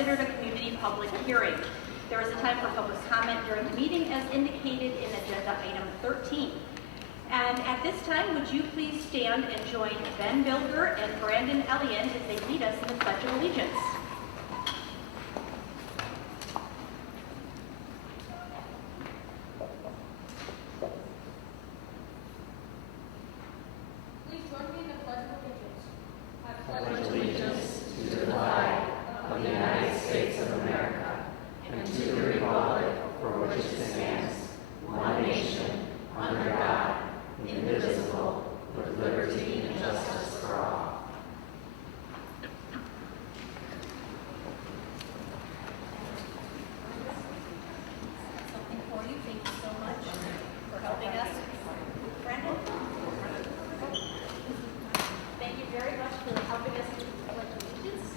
considered a community public hearing. There is a time for public comment during the meeting as indicated in agenda item 13. And at this time, would you please stand and join Ben Bilger and Brandon Elliott as they lead us in the Pledge of Allegiance. Please join me in the Pledge of Allegiance. I pledge allegiance to the flag of the United States of America and to the republic for which it stands, one nation, under God, indivisible, with liberty and justice for all. Something for you. Thank you so much for helping us. Brandon? Thank you very much for helping us with the Pledge of Allegiance.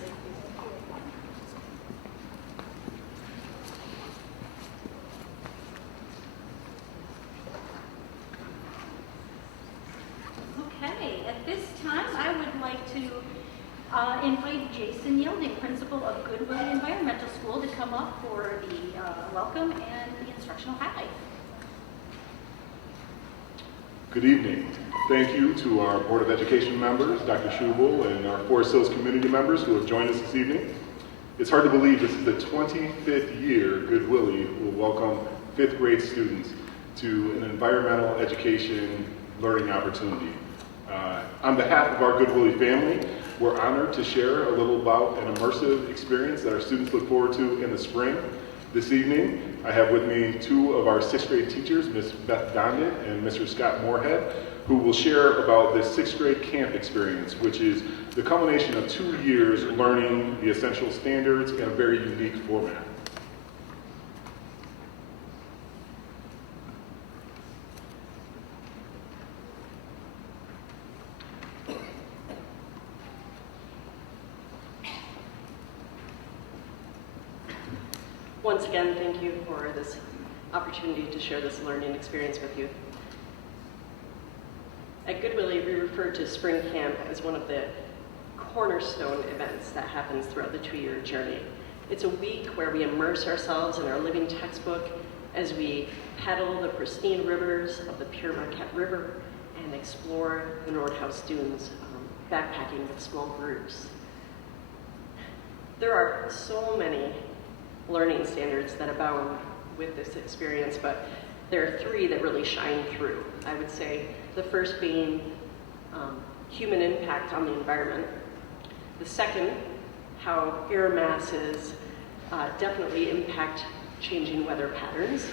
Okay, at this time, I would like to invite Jason Yielding, principal of Goodwill Environmental School, to come up for the welcome and the instructional highlight. Good evening. Thank you to our Board of Education members, Dr. Schubel, and our Forest Hills community members who have joined us this evening. It's hard to believe this is the 25th year Goodwill will welcome 5th grade students to an environmental education learning opportunity. On behalf of our Goodwill family, we're honored to share a little about an immersive experience that our students look forward to in the spring. This evening, I have with me two of our 6th grade teachers, Ms. Beth Dondit and Mr. Scott Moorhead, who will share about the 6th grade camp experience, which is the culmination of 2 years learning the essential standards in a very unique format. Once again, thank you for this opportunity to share this learning experience with you. At Goodwill, we refer to spring camp as one of the cornerstone events that happens throughout the 2-year journey. It's a week where we immerse ourselves in our living textbook as we paddle the pristine rivers of the Pure Marquette River and explore the Nordhaus Dunes, backpacking with small groups. There are so many learning standards that abound with this experience, but there are 3 that really shine through. I would say the first being human impact on the environment. The second, how air masses definitely impact changing weather patterns.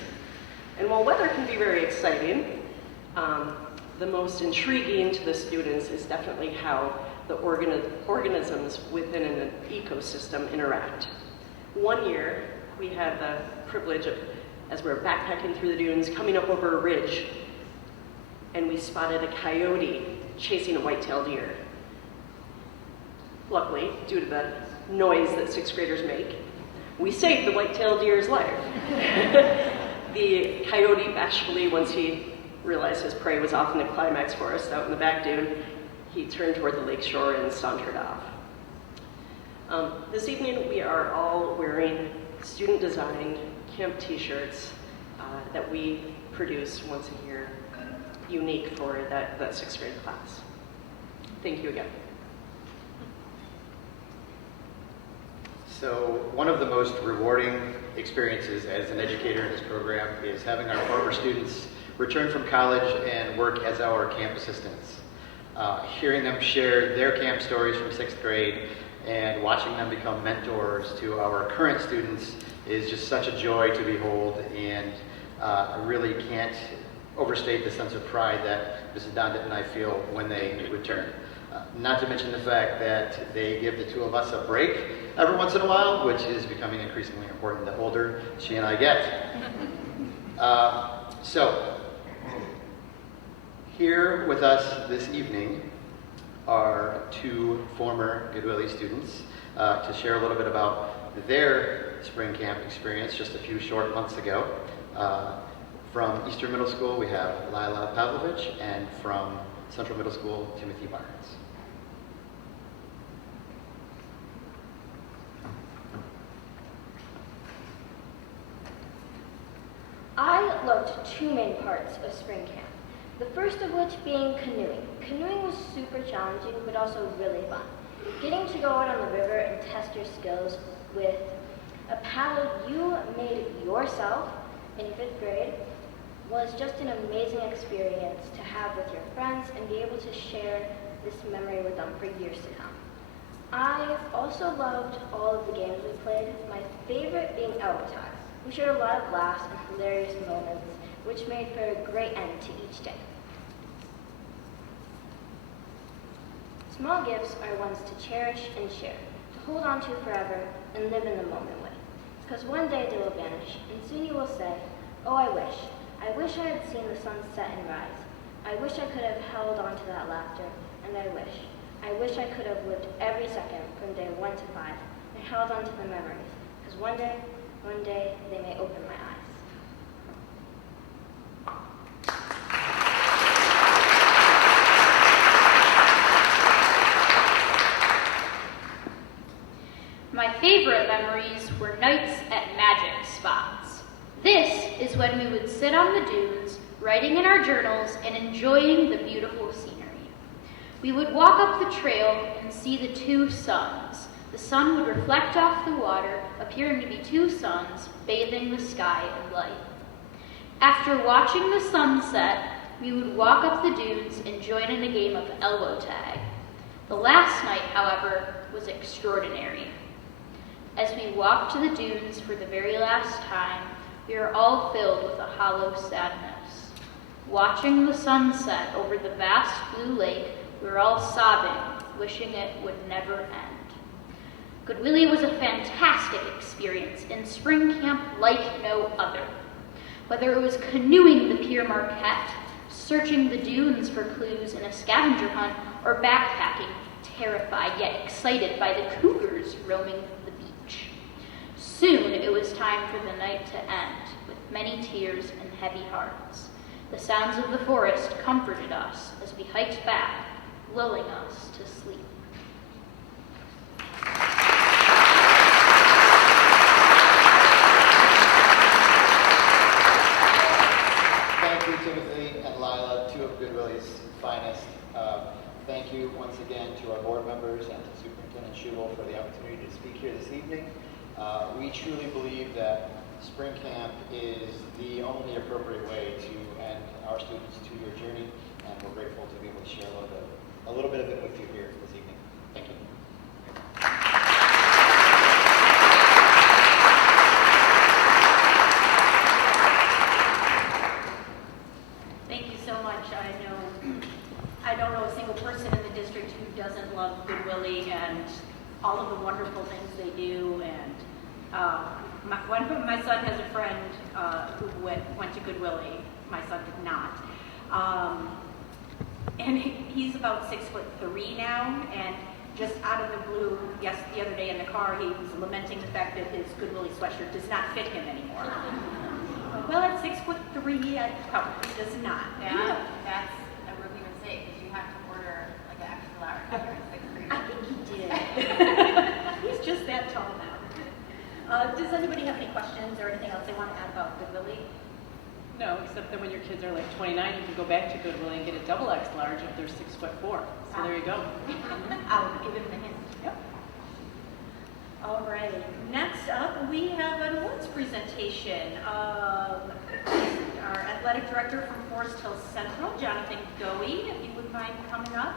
And while weather can be very exciting, the most intriguing to the students is definitely how the organisms within an ecosystem interact. One year, we had the privilege of, as we were backpacking through the dunes, coming up over a ridge, and we spotted a coyote chasing a white-tailed deer. Luckily, due to the noise that 6th graders make, we saved the white-tailed deer's life. The coyote bashfully, once he realized his prey was off in the climax forest out in the back dune, he turned toward the lake shore and sauntered off. This evening, we are all wearing student-designed camp t-shirts that we produce once a year, unique for that 6th grade class. Thank you again. So one of the most rewarding experiences as an educator in this program is having our former students return from college and work as our camp assistants. Hearing them share their camp stories from 6th grade and watching them become mentors to our current students is just such a joy to behold, and I really can't overstate the sense of pride that Mrs. Dondit and I feel when they return. Not to mention the fact that they give the 2 of us a break every once in a while, which is becoming increasingly important the older she and I get. So, here with us this evening are 2 former Goodwill students to share a little bit about their spring camp experience just a few short months ago. From Eastern Middle School, we have Lila Pavlovich, and from Central Middle School, Timothy Barnes. I loved two main parts of spring camp. The first of which being canoeing. Canoeing was super challenging, but also really fun. Getting to go out on the river and test your skills with a paddle you made yourself in 5th grade was just an amazing experience to have with your friends and be able to share this memory with them for years to come. I also loved all of the games we played, my favorite being elbow ties. We shared a lot of laughs and hilarious moments, which made for a great end to each day. Small gifts are ones to cherish and share, to hold on to forever and live in the moment with. Because one day they will vanish, and soon you will say, "Oh, I wish I had seen the sun set and rise. I wish I could have held on to that laughter, and I wish I could have lived every second from day 1 to 5 and held on to the memories, because one day they may open my eyes." My favorite memories were nights at magic spots. This is when we would sit on the dunes, writing in our journals and enjoying the beautiful scenery. We would walk up the trail and see the two suns. The sun would reflect off the water, appearing to be two suns bathing the sky in light. After watching the sunset, we would walk up the dunes and join in a game of elbow tag. The last night, however, was extraordinary. As we walked to the dunes for the very last time, we were all filled with a hollow sadness. Watching the sunset over the vast blue lake, we were all sobbing, wishing it would never end. Good Willie was a fantastic experience in spring camp like no other. Whether it was canoeing the Pier Marquette, searching the dunes for clues in a scavenger hunt, or backpacking, terrified yet excited by the cougars roaming the beach. Soon it was time for the night to end, with many tears and heavy hearts. The sounds of the forest comforted us as we hiked back, lulling us to sleep. Thank you, Timothy and Lila, two of Good Willie's finest. Thank you once again to our board members and to Superintendent Schubel for the opportunity to speak here this evening. We truly believe that spring camp is the only appropriate way to end our students' two-year journey, and we're grateful to be able to share a little bit of it with you here this evening. Thank you. Thank you so much. I don't know a single person in the district who doesn't love Good Willie and all of the wonderful things they do. And my son has a friend who went to Good Willie. My son did not. And he's about 6'3" now, and just out of the blue, the other day in the car, he was lamenting the fact that his Good Willie sweatshirt does not fit him anymore. Well, at 6'3", it probably does not. Yeah, that's a rookie mistake, because you have to order like an extra large if you're in 6'3". I think he did. He's just that tall now. Does anybody have any questions or anything else they want to add about Good Willie? No, except that when your kids are like 29, you can go back to Good Willie and get a double X large if they're 6'4". So there you go. I'll give him the hint. Yep. All right. Next up, we have an awards presentation. Our athletic director from Forest Hill Central, Jonathan Goey, if you would mind coming up.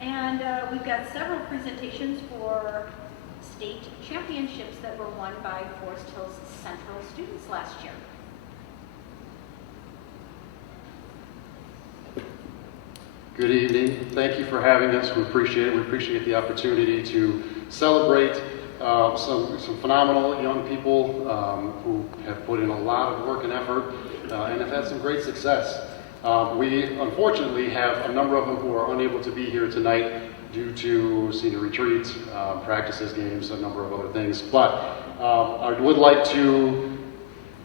And we've got several presentations for state championships that were won by Forest Hills Central students last year. Good evening. Thank you for having us. We appreciate it. We appreciate the opportunity to celebrate some phenomenal young people who have put in a lot of work and effort and have had some great success. We unfortunately have a number of them who are unable to be here tonight due to senior retreats, practices, games, a number of other things. But I would like to,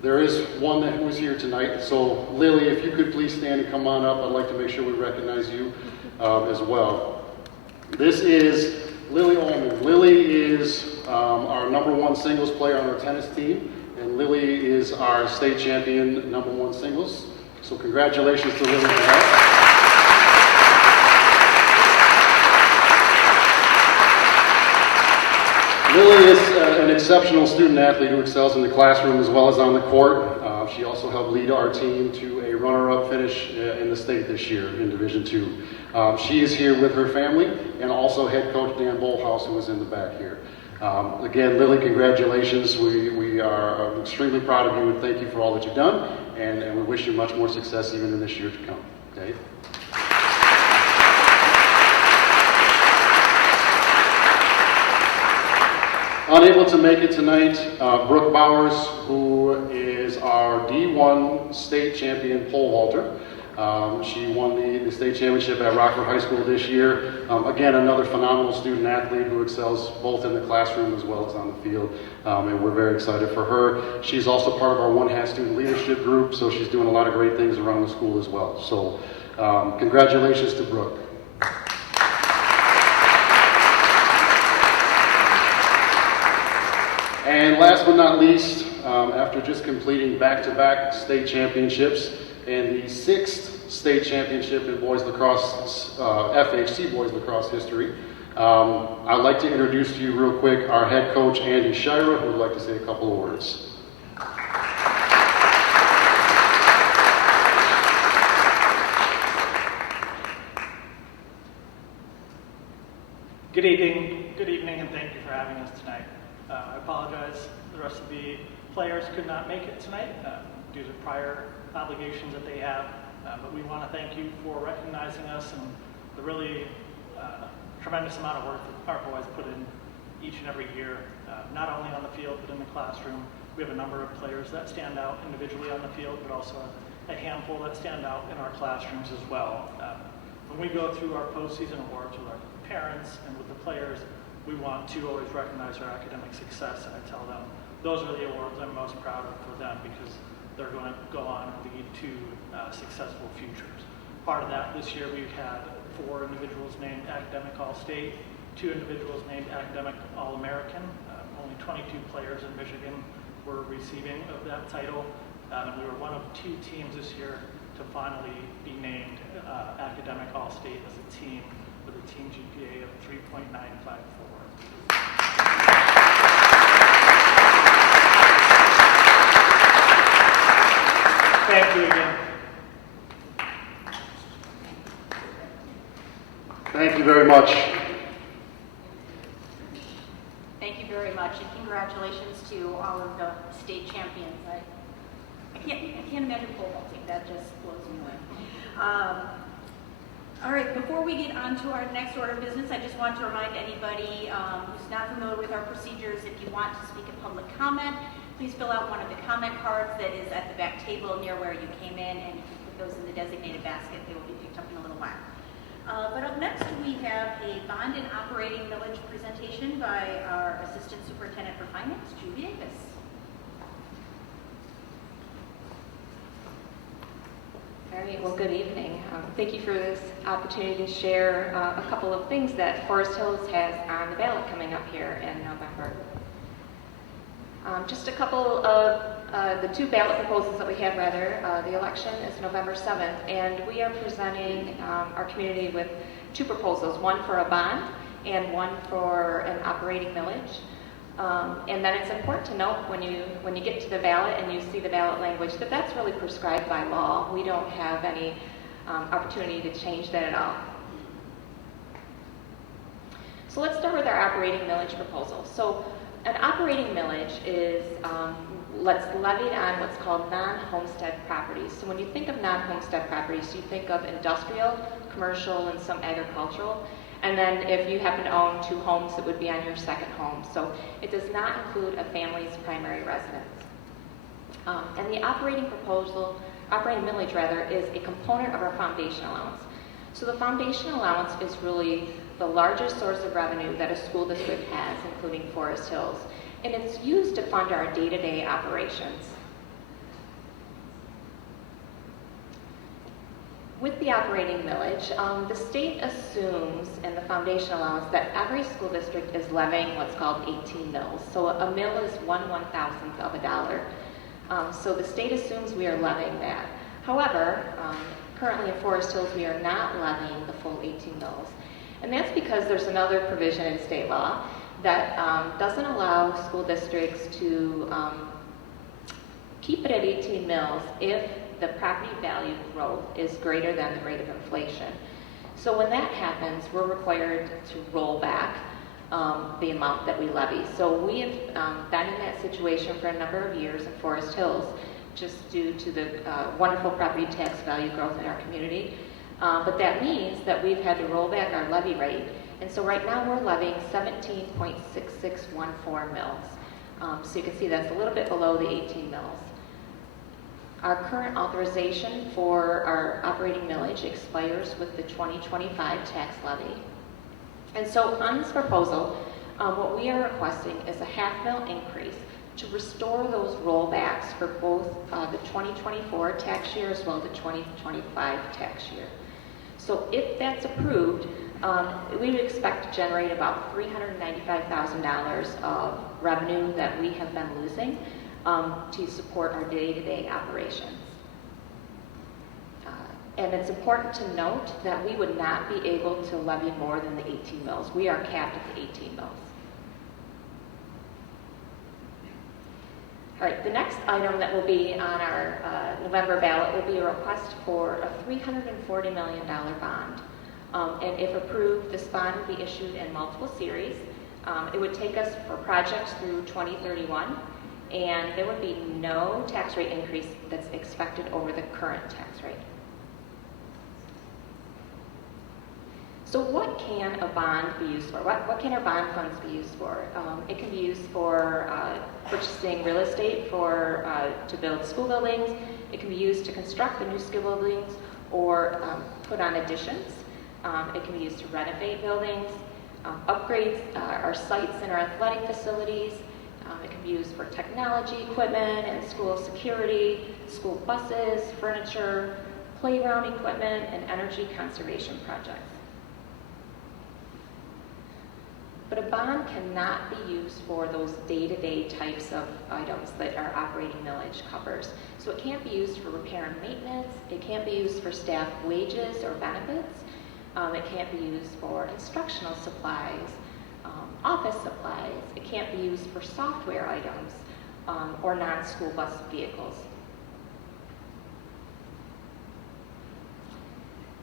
there is one that was here tonight. So Lily, if you could please stand and come on up, I'd like to make sure we recognize you as well. This is Lily Ullman. Lily is our #1 singles player on our tennis team. And Lily is our state champion #1 singles. So congratulations to Lily for that. Lily is an exceptional student athlete who excels in the classroom as well as on the court. She also helped lead our team to a runner-up finish in the state this year in Division II. She is here with her family and also head coach Dan Bolhouse, who is in the back here. Again, Lily, congratulations. We are extremely proud of you and thank you for all that you've done, and we wish you much more success even in this year to come. Dave? Unable to make it tonight, Brooke Bowers, who is our D1 state champion pole vaulter. She won the state championship at Rockford High School this year. Again, another phenomenal student athlete who excels both in the classroom as well as on the field, and we're very excited for her. She's also part of our One Hat student leadership group, so she's doing a lot of great things around the school as well. So congratulations to Brooke. And last but not least, after just completing back-to-back state championships and the 6th state championship in boys lacrosse, FHC boys lacrosse history, I'd like to introduce to you real quick our head coach, Andy Shira, who would like to say a couple of words. Good evening, and thank you for having us tonight. I apologize, the rest of the players could not make it tonight due to prior obligations that they have, but we want to thank you for recognizing us and the really tremendous amount of work that our boys put in each and every year, not only on the field but in the classroom. We have a number of players that stand out individually on the field, but also a handful that stand out in our classrooms as well. When we go through our postseason awards with our parents and with the players, we want to always recognize our academic success, and I tell them those are the awards I'm most proud of for them because they're going to go on and lead to successful futures. Part of that this year we've had 4 individuals named Academic All-State, 2 individuals named Academic All-American. Only 22 players in Michigan were receiving of that title, and we were one of 2 teams this year to finally be named Academic All-State as a team with a team GPA of 3.954. Thank you again. Thank you very much. Thank you very much, and congratulations to all of the state champions. I can't imagine pole vaulting. That just blows me away. All right, before we get on to our next order of business, I just want to remind anybody who's not familiar with our procedures, if you want to speak in public comment, please fill out one of the comment cards that is at the back table near where you came in, and if you put those in the designated basket, they will be picked up in a little while. But up next, we have a bond and operating millage presentation by our Assistant Superintendent for Finance, Julie Davis. All right, well, good evening. Thank you for this opportunity to share a couple of things that Forest Hills has on the ballot coming up here in November. Just a couple of the 2 ballot proposals that we have, the election is November 7th, and we are presenting our community with 2 proposals, one for a bond and one for an operating millage. And then it's important to note when you get to the ballot and you see the ballot language that that's really prescribed by law. We don't have any opportunity to change that at all. So let's start with our operating millage proposal. So an operating millage is levied on what's called non-homestead properties. So when you think of non-homestead properties, you think of industrial, commercial, and some agricultural. And then if you happen to own 2 homes, it would be on your second home. So it does not include a family's primary residence. And the operating millage is a component of our foundation allowance. So the foundation allowance is really the largest source of revenue that a school district has, including Forest Hills. And it's used to fund our day-to-day operations. With the operating millage, the state assumes in the foundation allowance that every school district is levying what's called 18 mills. So a mill is 1/1000th of a dollar. So the state assumes we are levying that. However, currently in Forest Hills, we are not levying the full 18 mills. And that's because there's another provision in state law that doesn't allow school districts to keep it at 18 mills if the property value growth is greater than the rate of inflation. So when that happens, we're required to roll back the amount that we levy. So we have been in that situation for a number of years in Forest Hills, just due to the wonderful property tax value growth in our community. But that means that we've had to roll back our levy rate. And so right now we're levying 17.6614 mills. So you can see that's a little bit below the 18 mills. Our current authorization for our operating millage expires with the 2025 tax levy. And so on this proposal, what we are requesting is a half mil increase to restore those rollbacks for both the 2024 tax year as well as the 2025 tax year. So if that's approved, we would expect to generate about $395,000 of revenue that we have been losing to support our day-to-day operations. And it's important to note that we would not be able to levy more than the 18 mills. We are capped at the 18 mills. All right, the next item that will be on our November ballot will be a request for a $340 million bond. And if approved, this bond will be issued in multiple series. It would take us for projects through 2031, and there would be no tax rate increase that's expected over the current tax rate. So what can a bond be used for? What can our bond funds be used for? It can be used for purchasing real estate to build school buildings. It can be used to construct the new school buildings or put on additions. It can be used to renovate buildings, upgrade our sites and our athletic facilities. It can be used for technology equipment and school security, school buses, furniture, playground equipment, and energy conservation projects. But a bond cannot be used for those day-to-day types of items that our operating millage covers. So it can't be used for repair and maintenance. It can't be used for staff wages or benefits. It can't be used for instructional supplies, office supplies. It can't be used for software items or non-school bus vehicles.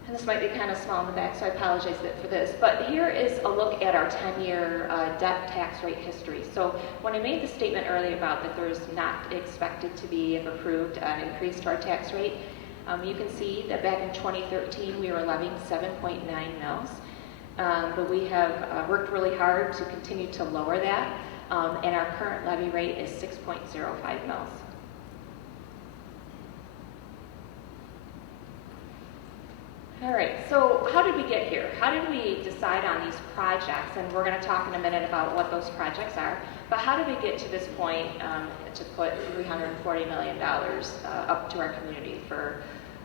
And this might be kind of small in the back, so I apologize for this. But here is a look at our 10-year debt tax rate history. So when I made the statement earlier about that there is not expected to be, if approved, an increase to our tax rate, you can see that back in 2013 we were levying 7.9 mils. But we have worked really hard to continue to lower that, and our current levy rate is 6.05 mils. All right, so how did we get here? How did we decide on these projects? And we're going to talk in a minute about what those projects are. But how did we get to this point to put $340 million up to our community for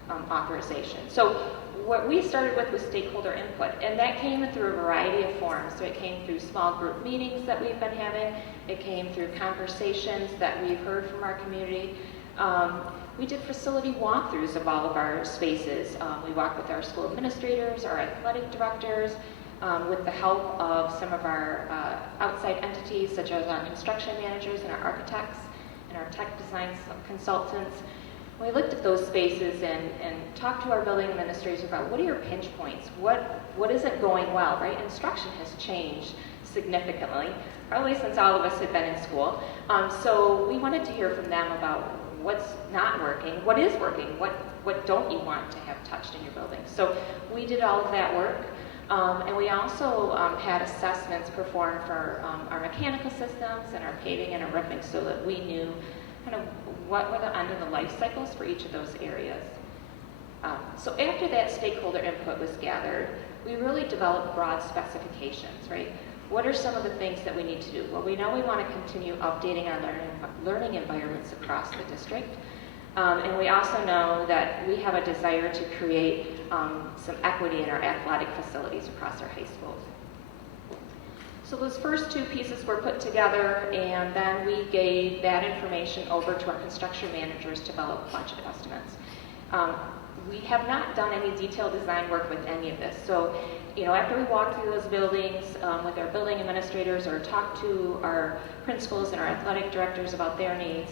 authorization? So what we started with was stakeholder input, and that came through a variety of forms. So it came through small group meetings that we've been having. It came through conversations that we've heard from our community. We did facility walkthroughs of all of our spaces. We walked with our school administrators, our athletic directors, with the help of some of our outside entities, such as our construction managers and our architects and our tech design consultants. We looked at those spaces and talked to our building administrators about what are your pinch points? What isn't going well, right? Instruction has changed significantly, probably since all of us have been in school. So we wanted to hear from them about what's not working, what is working, what don't you want to have touched in your building. So we did all of that work, and we also had assessments performed for our mechanical systems and our paving and our roofing, so that we knew kind of what were the end of the life cycles for each of those areas. So after that stakeholder input was gathered, we really developed broad specifications, right? What are some of the things that we need to do? Well, we know we want to continue updating our learning environments across the district. And we also know that we have a desire to create some equity in our athletic facilities across our high schools. So those first two pieces were put together, and then we gave that information over to our construction managers to develop budget estimates. We have not done any detailed design work with any of this. So, after we walked through those buildings with our building administrators or talked to our principals and our athletic directors about their needs,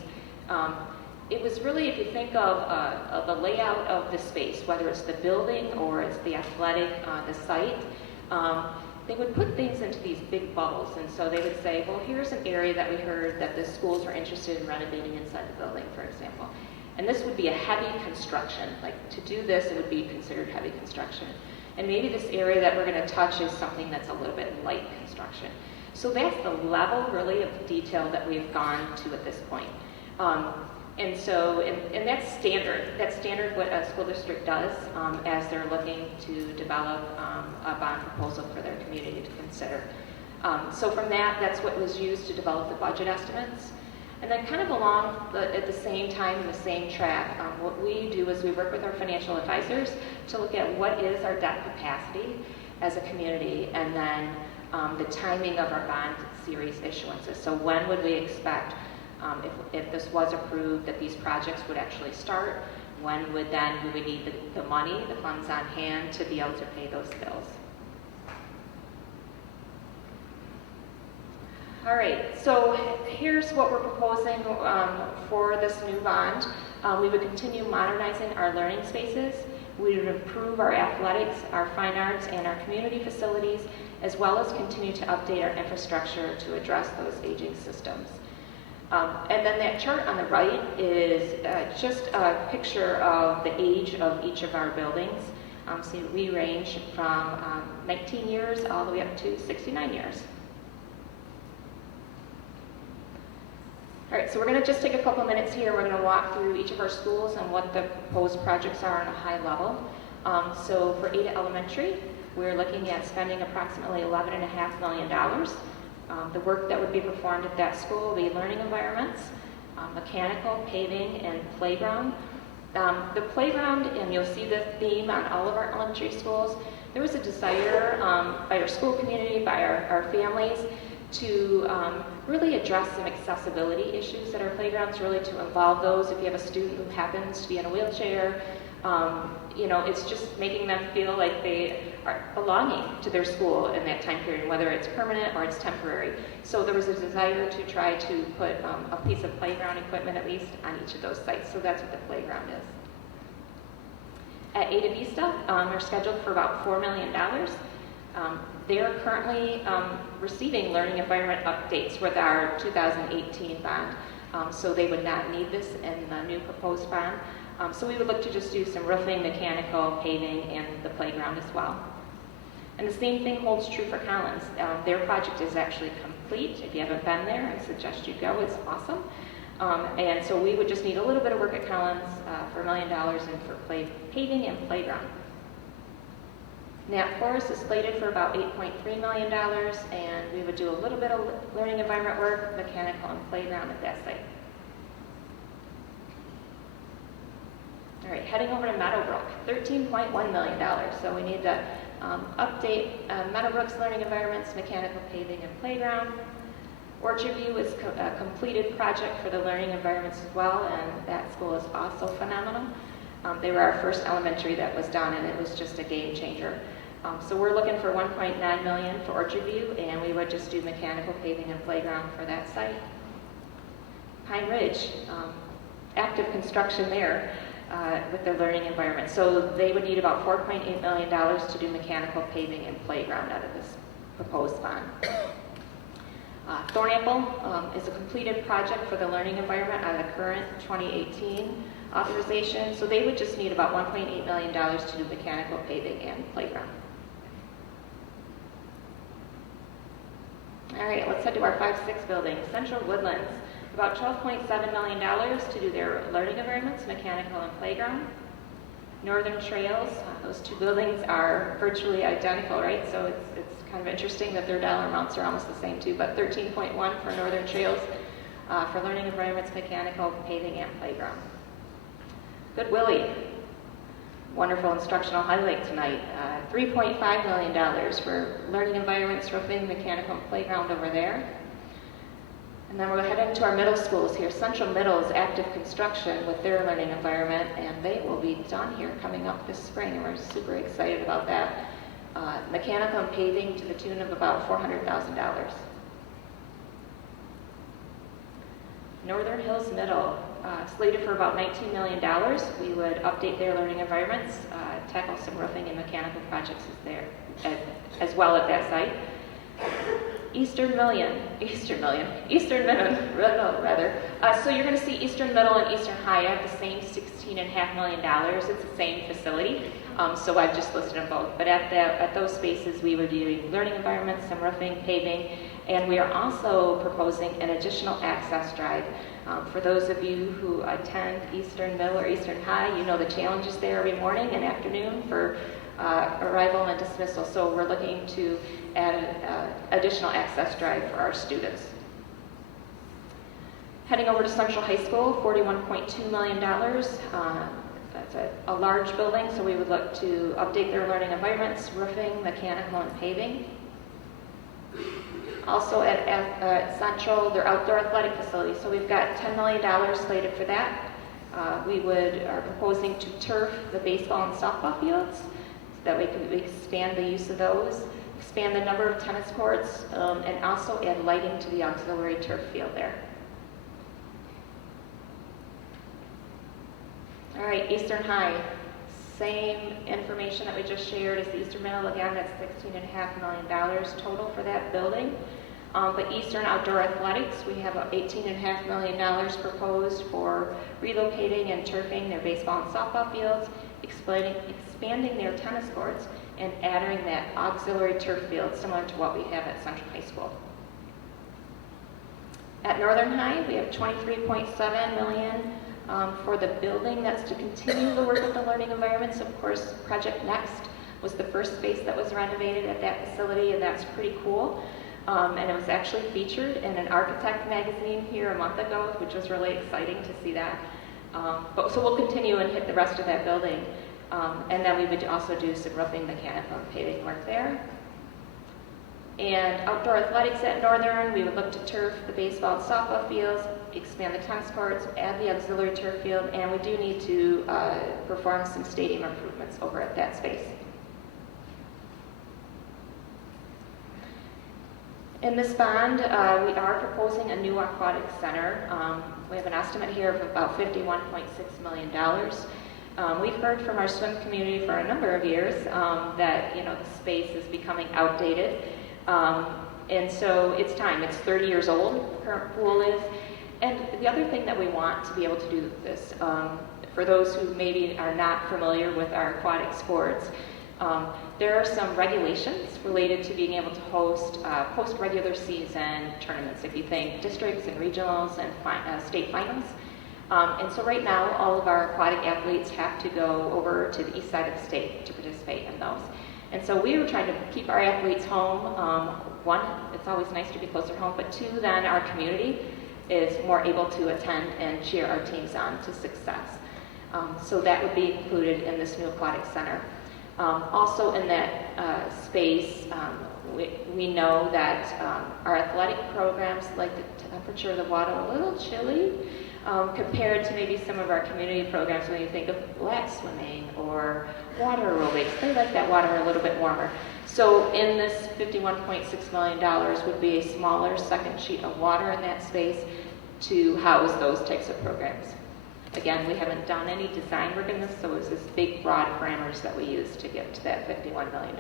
it was really, if you think of the layout of the space, whether it's the building or it's the athletic, the site, they would put things into these big bubbles. And so they would say, well, here's an area that we heard that the schools are interested in renovating inside the building, for example. And this would be a heavy construction. Like, to do this, it would be considered heavy construction. And maybe this area that we're going to touch is something that's a little bit light construction. So that's the level, really, of detail that we've gone to at this point. And that's standard. That's standard what a school district does as they're looking to develop a bond proposal for their community to consider. So from that's what was used to develop the budget estimates. And then kind of at the same time, in the same track, what we do is we work with our financial advisors to look at what is our debt capacity as a community, and then the timing of our bond series issuances. So when would we expect, if this was approved, that these projects would actually start? When would we need the money, the funds on hand to be able to pay those bills? All right, so here's what we're proposing for this new bond. We would continue modernizing our learning spaces. We would improve our athletics, our fine arts, and our community facilities, as well as continue to update our infrastructure to address those aging systems. And then that chart on the right is just a picture of the age of each of our buildings. So we range from 19 years all the way up to 69 years. All right, so we're going to just take a couple minutes here. We're going to walk through each of our schools and what the proposed projects are on a high level. So for Ada Elementary, we're looking at spending approximately $11.5 million. The work that would be performed at that school will be learning environments, mechanical, paving, and playground. The playground, and you'll see the theme on all of our elementary schools, there was a desire by our school community, by our families, to really address some accessibility issues at our playgrounds, really to involve those. If you have a student who happens to be in a wheelchair, it's just making them feel like they are belonging to their school in that time period, whether it's permanent or it's temporary. So there was a desire to try to put a piece of playground equipment at least on each of those sites. So that's what the playground is. At Ada Vista, we're scheduled for about $4 million. They're currently receiving learning environment updates with our 2018 bond, so they would not need this in the new proposed bond. So we would look to just do some roofing, mechanical, paving, and the playground as well. And the same thing holds true for Collins. Their project is actually complete. If you haven't been there, I suggest you go. It's awesome. And so we would just need a little bit of work at Collins for $1 million and for paving and playground. Knapp Forest is slated for about $8.3 million, and we would do a little bit of learning environment work, mechanical, and playground at that site. All right, heading over to Meadowbrook, $13.1 million. So we need to update Meadowbrook's learning environments, mechanical, paving, and playground. Orchard View is a completed project for the learning environments as well, and that school is also phenomenal. They were our first elementary that was done, and it was just a game changer. So we're looking for $1.9 million for Orchard View, and we would just do mechanical, paving, and playground for that site. Pine Ridge, active construction there with their learning environment. So they would need about $4.8 million to do mechanical, paving, and playground out of this proposed bond. Thornapple is a completed project for the learning environment out of the current 2018 authorization. So they would just need about $1.8 million to do mechanical, paving, and playground. All right, let's head to our 5-6 building. Central Woodlands, about $12.7 million to do their learning environments, mechanical, and playground. Northern Trails, those two buildings are virtually identical, right? So it's kind of interesting that their dollar amounts are almost the same too, but $13.1 for Northern Trails for learning environments, mechanical, paving, and playground. Good Willie. Wonderful instructional highlight tonight. $3.5 million for learning environments, roofing, mechanical, and playground over there. And then we'll head into our middle schools here. Central Middle is active construction with their learning environment, and they will be done here coming up this spring, and we're super excited about that. Mechanical and paving to the tune of about $400,000. Northern Hills Middle, slated for about $19 million. We would update their learning environments, tackle some roofing and mechanical projects as well at that site. Eastern Middle, rather. So you're going to see Eastern Middle and Eastern High have the same $16.5 million. It's the same facility, so I've just listed them both. But at those spaces, we were doing learning environments, some roofing, paving, and we are also proposing an additional access drive. For those of you who attend Eastern Middle or Eastern High, you know the challenges there every morning and afternoon for arrival and dismissal. So we're looking to add an additional access drive for our students. Heading over to Central High School, $41.2 million. That's a large building, so we would look to update their learning environments, roofing, mechanical, and paving. Also at Central, their outdoor athletic facility. So we've got $10 million slated for that. We are proposing to turf the baseball and softball fields so that we can expand the use of those, expand the number of tennis courts, and also add lighting to the auxiliary turf field there. All right, Eastern High. Same information that we just shared as the Eastern Middle. Again, that's $16.5 million total for that building. But Eastern Outdoor Athletics, we have $18.5 million proposed for relocating and turfing their baseball and softball fields, expanding their tennis courts, and adding that auxiliary turf field similar to what we have at Central High School. At Northern High, we have $23.7 million for the building. That's to continue the work with the learning environments. Of course, Project Next was the first space that was renovated at that facility, and that's pretty cool. And it was actually featured in an Architect magazine here a month ago, which was really exciting to see that. So we'll continue and hit the rest of that building. And then we would also do some roofing, mechanical, and paving work there. And outdoor athletics at Northern, we would look to turf the baseball and softball fields, expand the tennis courts, add the auxiliary turf field, and we do need to perform some stadium improvements over at that space. In this bond, we are proposing a new aquatic center. We have an estimate here of about $51.6 million. We've heard from our swim community for a number of years that the space is becoming outdated. And so it's time. It's 30 years old, the current pool is. And the other thing that we want to be able to do with this, for those who maybe are not familiar with our aquatic sports, there are some regulations related to being able to host post-regular season tournaments, if you think districts and regionals and state finals. And so right now, all of our aquatic athletes have to go over to the east side of the state to participate in those. And so we were trying to keep our athletes home. One, it's always nice to be closer home, but two, then our community is more able to attend and cheer our teams on to success. So that would be included in this new aquatic center. Also in that space, we know that our athletic programs like the temperature of the water a little chilly compared to maybe some of our community programs when you think of black swimming or water aerobics. They like that water a little bit warmer. So in this $51.6 million would be a smaller second sheet of water in that space to house those types of programs. Again, we haven't done any design work in this, so it's this big, broad parameters that we use to get to that $51 million.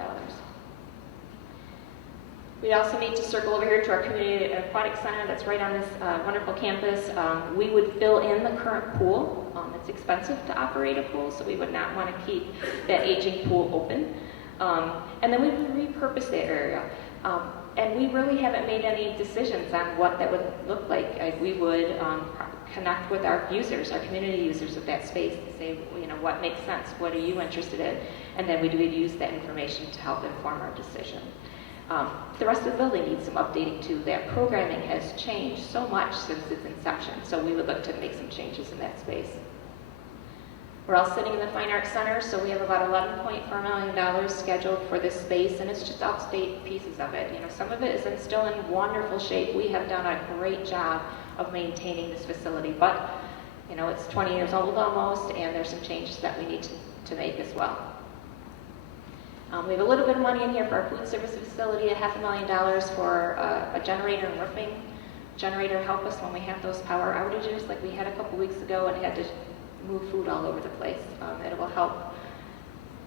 We also need to circle over here to our community aquatic center that's right on this wonderful campus. We would fill in the current pool. It's expensive to operate a pool, so we would not want to keep that aging pool open. And then we would repurpose that area. And we really haven't made any decisions on what that would look like. We would connect with our users, our community users of that space to say, what makes sense? What are you interested in? And then we would use that information to help inform our decision. The rest of the building needs some updating too. That programming has changed so much since its inception, so we would look to make some changes in that space. We're all sitting in the Fine Arts Center, so we have about $11.4 million scheduled for this space, and it's just outstate pieces of it. You know, some of it is still in wonderful shape. We have done a great job of maintaining this facility, but you know, it's 20 years old almost, and there's some changes that we need to make as well. We have a little bit of money in here for our food service facility, $500,000 for a generator and roofing. Generator help us when we have those power outages like we had a couple weeks ago and had to move food all over the place. It will help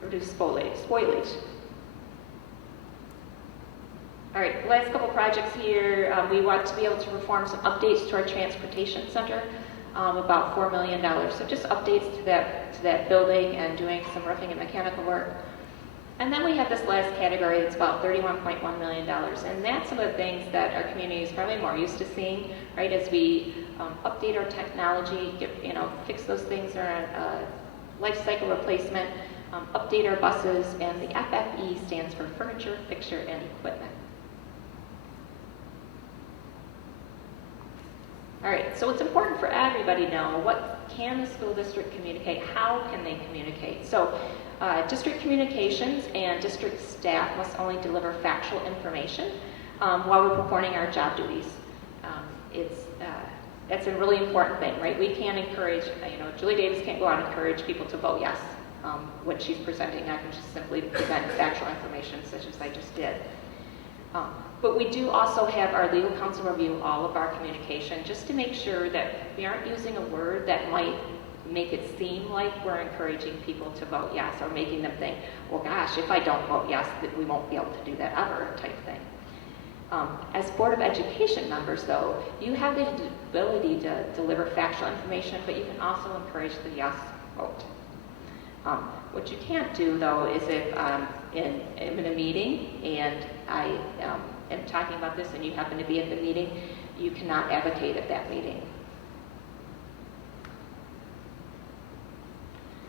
reduce spoilage. All right, the last couple projects here, we want to be able to perform some updates to our transportation center, about $4 million. So just updates to that building and doing some roofing and mechanical work. And then we have this last category that's about $31.1 million. And that's some of the things that our community is probably more used to seeing, right? As we update our technology, fix those things around life cycle replacement, update our buses, and the FFE stands for furniture, fixture, and equipment. All right, so it's important for everybody to know what can the school district communicate, how can they communicate. So district communications and district staff must only deliver factual information while we're performing our job duties. That's a really important thing, right? We can't encourage, Julie Davis can't go out and encourage people to vote yes when she's presenting. I can just simply present factual information such as I just did. But we do also have our legal counsel review all of our communication just to make sure that we aren't using a word that might make it seem like we're encouraging people to vote yes or making them think, well, gosh, if I don't vote yes, that we won't be able to do that ever type thing. As Board of Education members, though, you have the ability to deliver factual information, but you can also encourage the yes vote. What you can't do, though, is if I'm in a meeting and I am talking about this and you happen to be at the meeting, you cannot advocate at that meeting.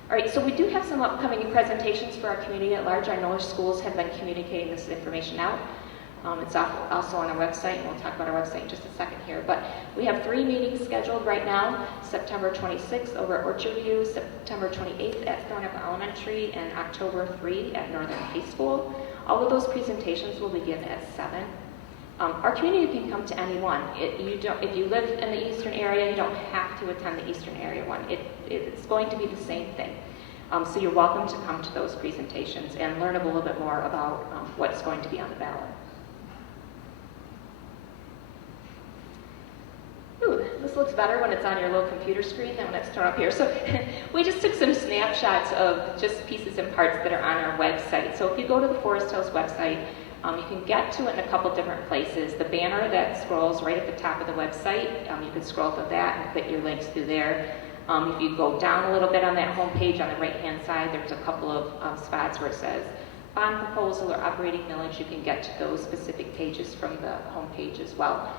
All right, so we do have some upcoming presentations for our community at large. I know our schools have been communicating this information out. It's also on our website, and we'll talk about our website in just a second here. But we have 3 meetings scheduled right now: September 26th over at Orchard View, September 28th at Thornup Elementary, and October 3 at Northern High School. All of those presentations will begin at 7. Our community can come to any one. If you live in the Eastern area, you don't have to attend the Eastern area one. It's going to be the same thing. So you're welcome to come to those presentations and learn a little bit more about what's going to be on the ballot. Ooh, this looks better when it's on your little computer screen than when it's thrown up here. So we just took some snapshots of just pieces and parts that are on our website. So if you go to the Forest Hills website, you can get to it in a couple different places. The banner that scrolls right at the top of the website, you can scroll through that and click your links through there. If you go down a little bit on that home page on the right-hand side, there's a couple of spots where it says bond proposal or operating millage. You can get to those specific pages from the home page as well.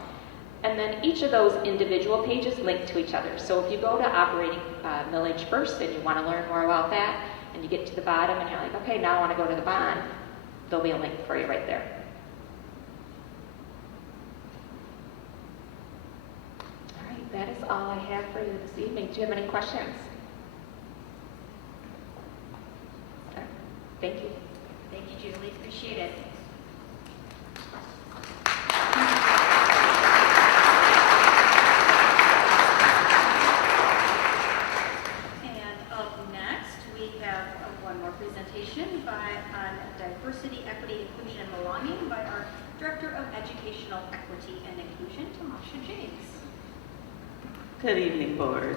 And then each of those individual pages link to each other. So if you go to operating millage first and you want to learn more about that, and you get to the bottom and you're like, okay, now I want to go to the bond, there'll be a link for you right there. All right, that is all I have for you this evening. Do you have any questions? Okay. Thank you. Thank you, Julie. Appreciate it. Presentation on diversity, equity, inclusion, and belonging by our Director of Educational Equity and Inclusion, Tamasha James. Good evening, Board.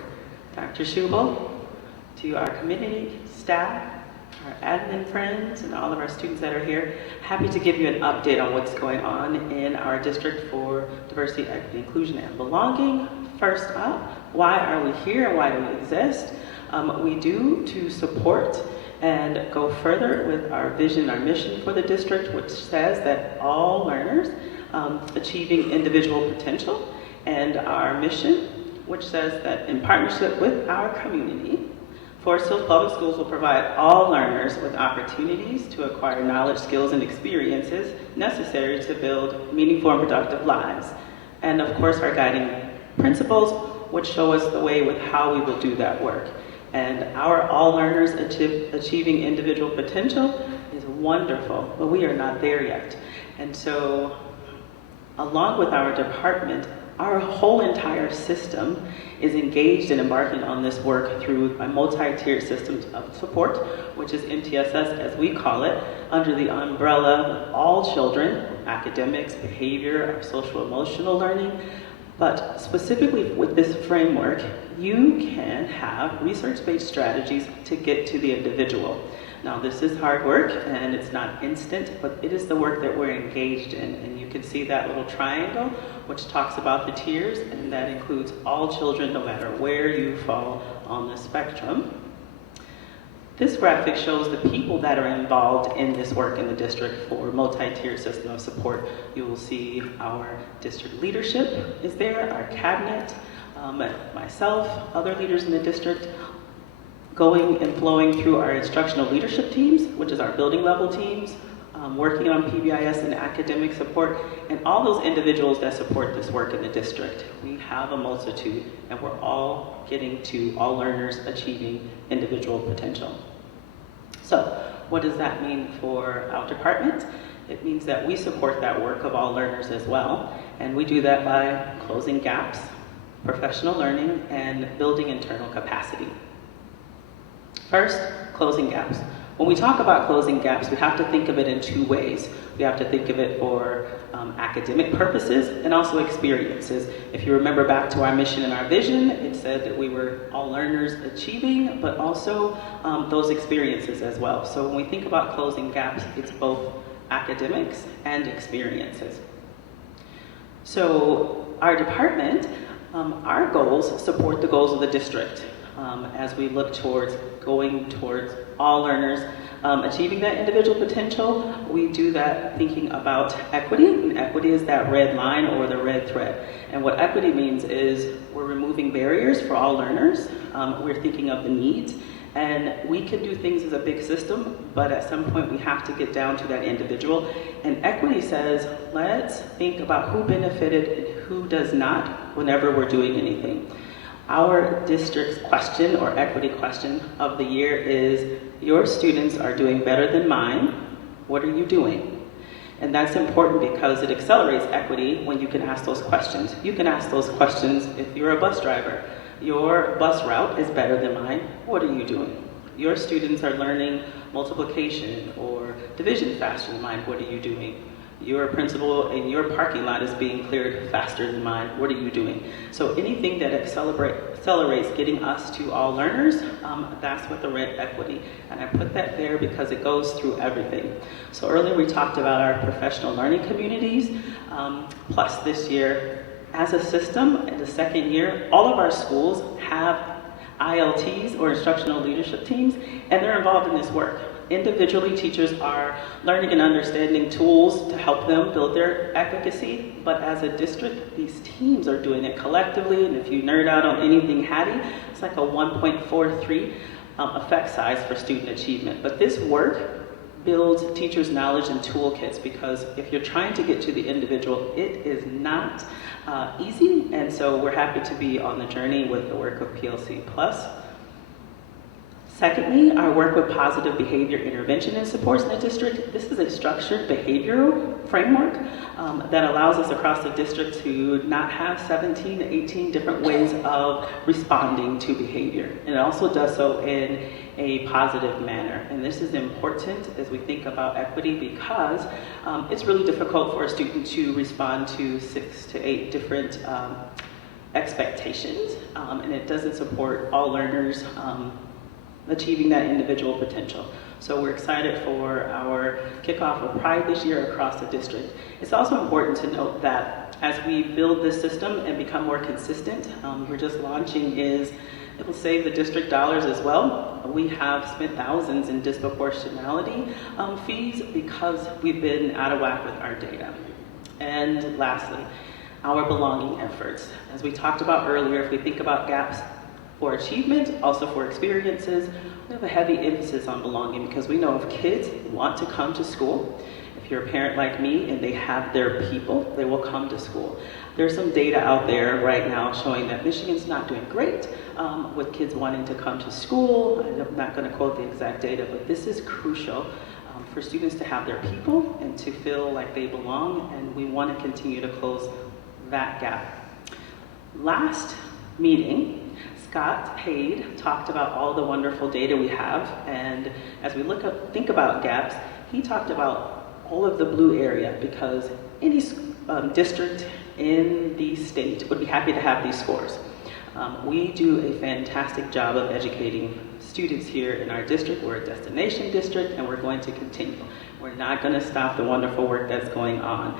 Dr. Schubel, to our community, staff, our admin friends, and all of our students that are here, happy to give you an update on what's going on in our district for diversity, equity, inclusion, and belonging. First up, why are we here and why do we exist? We do to support and go further with our vision, our mission for the district, which says that all learners achieving individual potential, and our mission, which says that in partnership with our community, Forest Hills Public Schools will provide all learners with opportunities to acquire knowledge, skills, and experiences necessary to build meaningful and productive lives. And of course, our guiding principles, which show us the way with how we will do that work. And our all learners achieving individual potential is wonderful, but we are not there yet. And so, along with our department, our whole entire system is engaged in embarking on this work through a multi-tiered system of support, which is MTSS as we call it, under the umbrella of all children, academics, behavior, our social emotional learning. But specifically with this framework, you can have research-based strategies to get to the individual. Now, this is hard work and it's not instant, but it is the work that we're engaged in. And you can see that little triangle, which talks about the tiers, and that includes all children, no matter where you fall on the spectrum. This graphic shows the people that are involved in this work in the district for multi-tiered system of support. You will see our district leadership is there, our cabinet, myself, other leaders in the district, going and flowing through our instructional leadership teams, which is our building level teams, working on PBIS and academic support, and all those individuals that support this work in the district. We have a multitude, and we're all getting to all learners achieving individual potential. So, what does that mean for our department? It means that we support that work of all learners as well, and we do that by closing gaps, professional learning, and building internal capacity. First, closing gaps. When we talk about closing gaps, we have to think of it in two ways. We have to think of it for academic purposes and also experiences. If you remember back to our mission and our vision, it said that we were all learners achieving, but also those experiences as well. So when we think about closing gaps, it's both academics and experiences. So our department, our goals support the goals of the district as we look towards going towards all learners achieving that individual potential. We do that thinking about equity, and equity is that red line or the red thread. And what equity means is we're removing barriers for all learners. We're thinking of the needs, and we can do things as a big system, but at some point we have to get down to that individual. And equity says, let's think about who benefited and who does not whenever we're doing anything. Our district's question or equity question of the year is, your students are doing better than mine, what are you doing? And that's important because it accelerates equity when you can ask those questions. You can ask those questions if you're a bus driver. Your bus route is better than mine, what are you doing? Your students are learning multiplication or division faster than mine, what are you doing? Your principal in your parking lot is being cleared faster than mine. What are you doing? So anything that accelerates getting us to all learners, that's what the red equity. And I put that there because it goes through everything. So earlier we talked about our professional learning communities. Plus this year, as a system, in the second year, all of our schools have ILTs or instructional leadership teams, and they're involved in this work. Individually, teachers are learning and understanding tools to help them build their efficacy, but as a district, these teams are doing it collectively, and if you nerd out on anything Hattie, it's like a 1.43 effect size for student achievement. But this work builds teachers' knowledge and toolkits, because if you're trying to get to the individual, it is not easy, and so we're happy to be on the journey with the work of PLC+. Secondly, our work with positive behavior intervention and supports in the district. This is a structured behavioral framework that allows us across the district to not have 17 to 18 different ways of responding to behavior. And it also does so in a positive manner. And this is important as we think about equity, because it's really difficult for a student to respond to 6 to 8 different expectations, and it doesn't support all learners achieving that individual potential. So we're excited for our kickoff of Pride this year across the district. It's also important to note that as we build this system and become more consistent, we're just launching is, it will save the district dollars as well. We have spent thousands in disproportionality fees because we've been out of whack with our data. And lastly, our belonging efforts. As we talked about earlier, if we think about gaps for achievement, also for experiences, we have a heavy emphasis on belonging, because we know if kids want to come to school, if you're a parent like me and they have their people, they will come to school. There's some data out there right now showing that Michigan's not doing great with kids wanting to come to school. I'm not going to quote the exact data, but this is crucial for students to have their people and to feel like they belong, and we want to continue to close that gap. Last meeting, Scott Haid talked about all the wonderful data we have, and as we think about gaps, he talked about all of the blue area, because any district in the state would be happy to have these scores. We do a fantastic job of educating students here in our district. We're a destination district, and we're going to continue. We're not going to stop the wonderful work that's going on.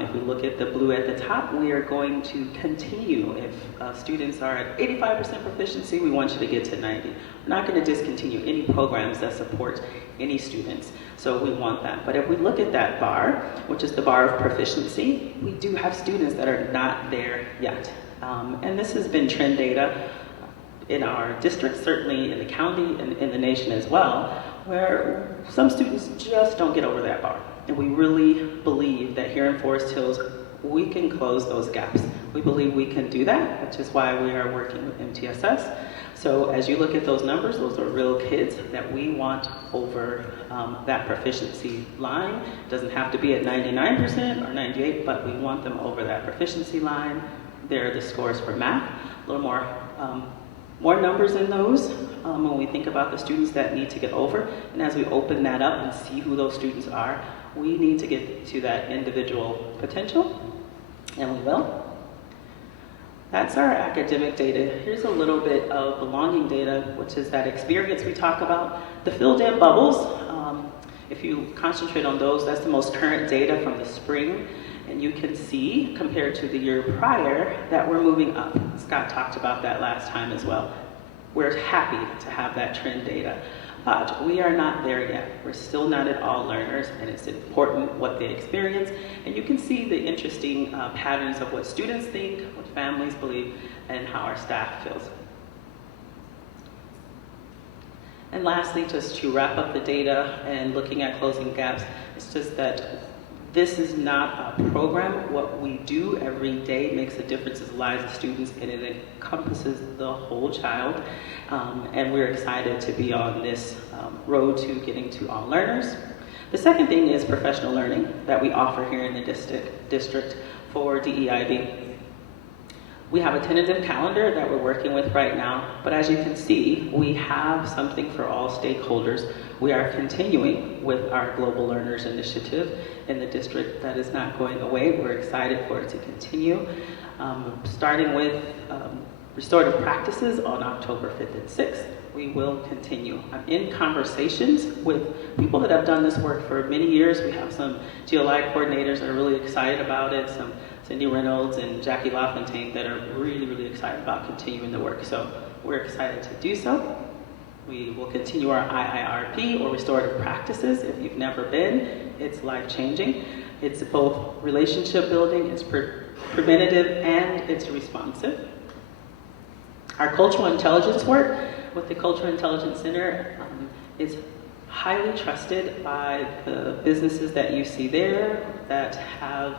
If we look at the blue at the top, we are going to continue. If students are at 85% proficiency, we want you to get to 90. We're not going to discontinue any programs that support any students, so we want that. But if we look at that bar, which is the bar of proficiency, we do have students that are not there yet. And this has been trend data in our district, certainly in the county and in the nation as well, where some students just don't get over that bar. And we really believe that here in Forest Hills, we can close those gaps. We believe we can do that, which is why we are working with MTSS. So as you look at those numbers, those are real kids that we want over that proficiency line. It doesn't have to be at 99% or 98, but we want them over that proficiency line. There are the scores for math, a little more numbers in those when we think about the students that need to get over. And as we open that up and see who those students are, we need to get to that individual potential, and we will. That's our academic data. Here's a little bit of belonging data, which is that experience we talk about. The filled in bubbles, if you concentrate on those, that's the most current data from the spring. And you can see, compared to the year prior, that we're moving up. Scott talked about that last time as well. We're happy to have that trend data, but we are not there yet. We're still not at all learners, and it's important what they experience. And you can see the interesting patterns of what students think, what families believe, and how our staff feels. And lastly, just to wrap up the data and looking at closing gaps, it's just that this is not a program. What we do every day makes a difference in the lives of students, and it encompasses the whole child. And we're excited to be on this road to getting to all learners. The second thing is professional learning that we offer here in the district for DEIB. We have a tentative calendar that we're working with right now, but as you can see, we have something for all stakeholders. We are continuing with our Global Learners Initiative in the district. That is not going away. We're excited for it to continue, starting with restorative practices on October 5th and 6th. We will continue. I'm in conversations with people that have done this work for many years. We have some GLI coordinators that are really excited about it, some Cindy Reynolds and Jackie LaFontaine that are really, really excited about continuing the work. So we're excited to do so. We will continue our IIRP, or restorative practices. If you've never been, it's life-changing. It's both relationship building, it's preventative, and it's responsive. Our cultural intelligence work with the Cultural Intelligence Center is highly trusted by the businesses that you see there that have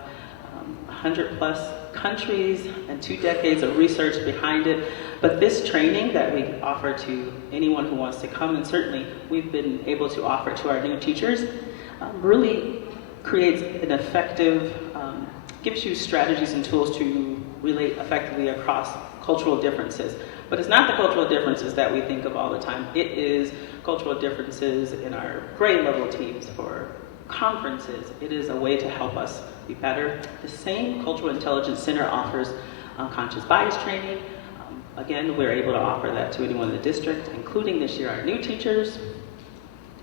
100+ countries and 2 decades of research behind it. But this training that we offer to anyone who wants to come, and certainly we've been able to offer to our new teachers, really creates an effective, gives you strategies and tools to relate effectively across cultural differences. But it's not the cultural differences that we think of all the time. It is cultural differences in our grade level teams for conferences. It is a way to help us be better. The same Cultural Intelligence Center offers unconscious bias training. Again, we're able to offer that to anyone in the district, including this year our new teachers,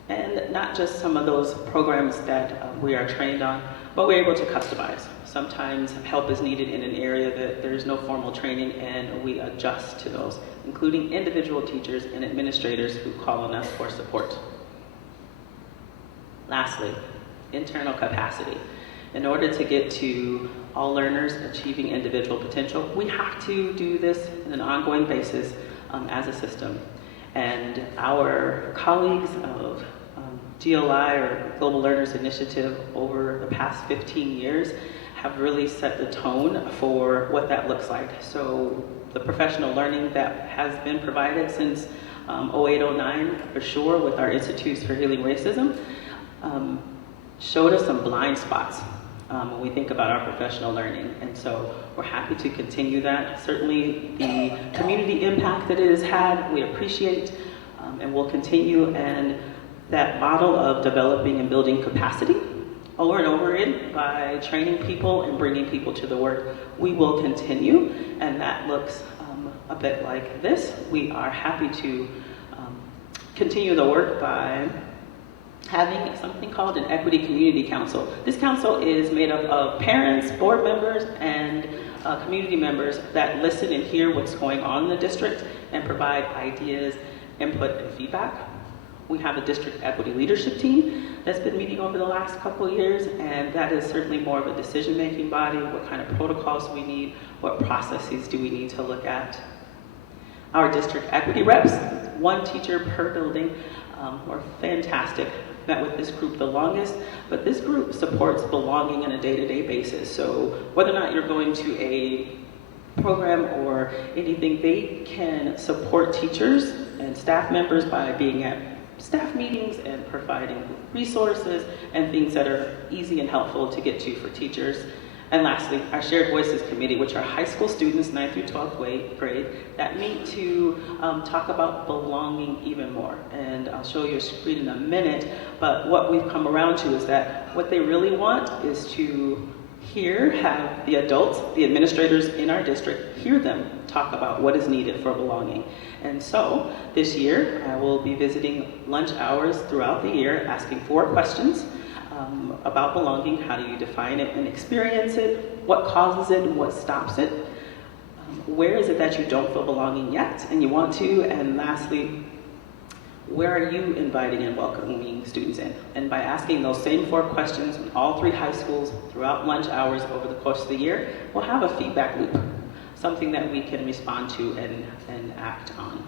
and not just some of those programs that we are trained on, but we're able to customize. Sometimes help is needed in an area that there's no formal training, and we adjust to those, including individual teachers and administrators who call on us for support. Lastly, internal capacity. In order to get to all learners achieving individual potential, we have to do this on an ongoing basis as a system. And our colleagues of GLI, or Global Learners Initiative, over the past 15 years have really set the tone for what that looks like. So the professional learning that has been provided since 08-09, for sure, with our Institutes for Healing Racism, showed us some blind spots when we think about our professional learning. And so we're happy to continue that. Certainly the community impact that it has had, we appreciate, and we'll continue. And that model of developing and building capacity over and over again by training people and bringing people to the work, we will continue. And that looks a bit like this. We are happy to continue the work by having something called an Equity Community Council. This council is made up of parents, board members, and community members that listen and hear what's going on in the district and provide ideas, input, and feedback. We have a district equity leadership team that's been meeting over the last couple of years, and that is certainly more of a decision-making body. What kind of protocols do we need? What processes do we need to look at? Our district equity reps, one teacher per building, were fantastic. Met with this group the longest, but this group supports belonging on a day-to-day basis. So whether or not you're going to a program or anything, they can support teachers and staff members by being at staff meetings and providing resources and things that are easy and helpful to get to for teachers. And lastly, our Shared Voices Committee, which are high school students, 9th through 12th grade, that meet to talk about belonging even more. And I'll show you a screen in a minute, but what we've come around to is that what they really want is to have the adults, the administrators in our district, hear them talk about what is needed for belonging. And so this year, I will be visiting lunch hours throughout the year, asking 4 questions about belonging. How do you define it and experience it? What causes it and what stops it? Where is it that you don't feel belonging yet and you want to? And lastly, where are you inviting and welcoming students in? And by asking those same 4 questions in all 3 high schools throughout lunch hours over the course of the year, we'll have a feedback loop, something that we can respond to and act on.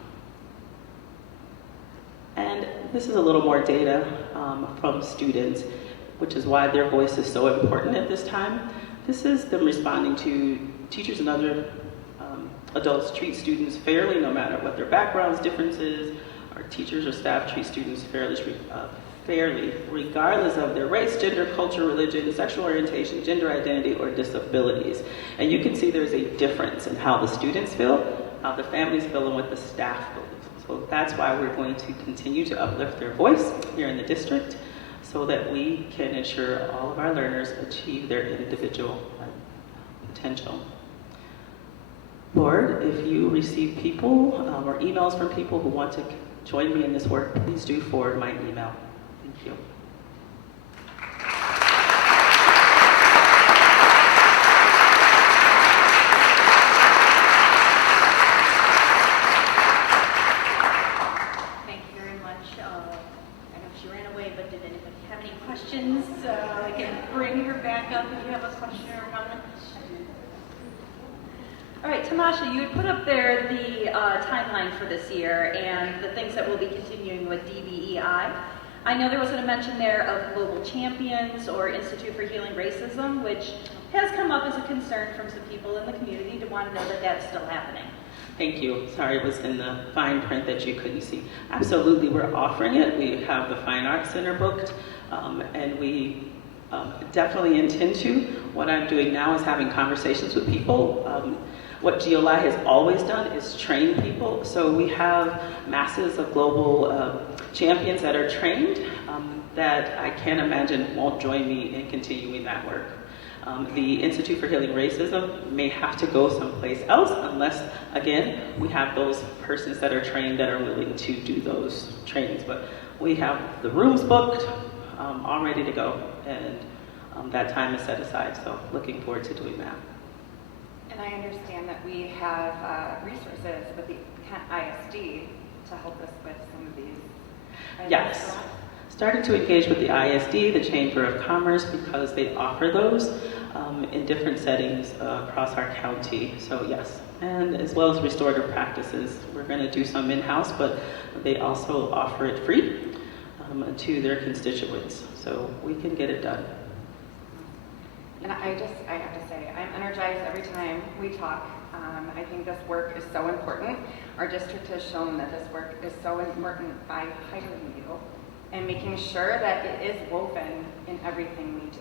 And this is a little more data from students, which is why their voice is so important at this time. This is them responding to teachers and other adults treat students fairly, no matter what their backgrounds, differences. Our teachers or staff treat students fairly, regardless of their race, gender, culture, religion, sexual orientation, gender identity, or disabilities. And you can see there's a difference in how the students feel, how the families feel, and what the staff feels. So that's why we're going to continue to uplift their voice here in the district, so that we can ensure all of our learners achieve their individual potential. Board, if you receive people or emails from people who want to join me in this work, please do forward my email. Thank you. Thank you very much. I know she ran away, but did anybody have any questions? I can bring her back up if you have a question or a comment. All right, Tamasha, you had put up there the timeline for this year and the things that we'll be continuing with DBEI. I know there wasn't a mention there of Global Champions or Institute for Healing Racism, which has come up as a concern from some people in the community to want to know that that's still happening. Thank you. Sorry it was in the fine print that you couldn't see. Absolutely, we're offering it. We have the Fine Arts Center booked, and we definitely intend to. What I'm doing now is having conversations with people. What GLI has always done is train people. So we have masses of global champions that are trained that I can't imagine won't join me in continuing that work. The Institute for Healing Racism may have to go someplace else unless, again, we have those persons that are trained that are willing to do those trainings. But we have the rooms booked, all ready to go, and that time is set aside. So looking forward to doing that. And I understand that we have resources with the ISD to help us with some of these items. Yes. Starting to engage with the ISD, the Chamber of Commerce, because they offer those in different settings across our county. So yes, and as well as restorative practices. We're going to do some in-house, but they also offer it free. to their constituents. So we can get it done. And I have to say, I'm energized every time we talk. I think this work is so important. Our district has shown that this work is so important by hiring you and making sure that it is woven in everything we do.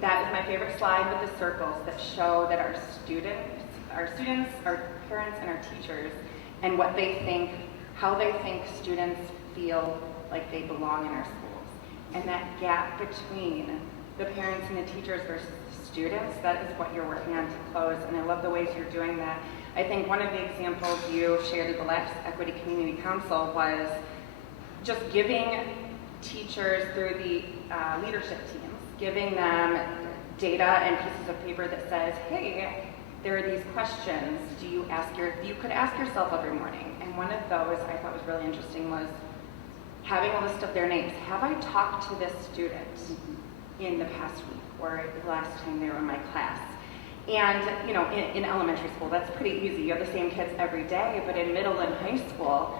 That is my favorite slide with the circles that show that our students, our parents, and our teachers, and what they think, how they think students feel like they belong in our schools. And that gap between the parents and the teachers versus the students, that is what you're working on to close, and I love the ways you're doing that. I think one of the examples you shared at the last Equity Community Council was just giving teachers through the leadership teams, giving them data and pieces of paper that says, hey, there are these questions, you could ask yourself every morning. And one of those I thought was really interesting was having a list of their names. Have I talked to this student in the past week or the last time they were in my class? And in elementary school, that's pretty easy. You have the same kids every day, but in middle and high school,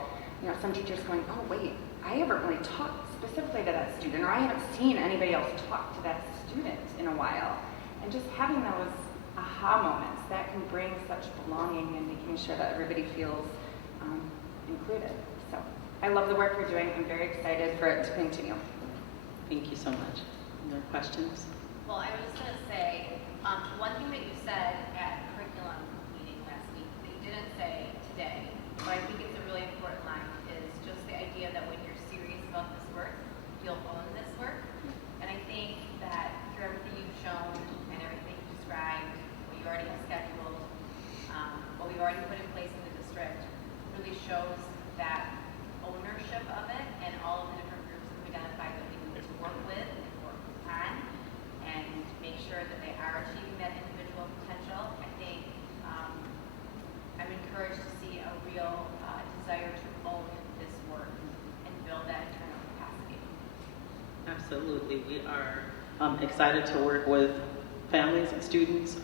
some teachers going, oh wait, I haven't really talked specifically to that student, or I haven't seen anybody else talk to that student in a while. And just having those aha moments, that can bring such belonging and making sure that everybody feels included. So I love the work you're doing. I'm very excited for it to continue. Thank you so much. Any other questions? Well, I was just going to say, one thing that you said at curriculum meeting last week that you didn't say today, but I think it's a really important line, is just the idea that when you're serious about this work, you'll own this work. And I think that through everything you've shown and everything you described, what you already have scheduled, what we've already put in place in the district, really shows that ownership of it and all of the different groups that we've identified that we need to work with and work on and make sure that they are achieving that individual potential. I think I'm encouraged to see a real desire to own this work and build that internal capacity. Absolutely. We are excited to work with families and students,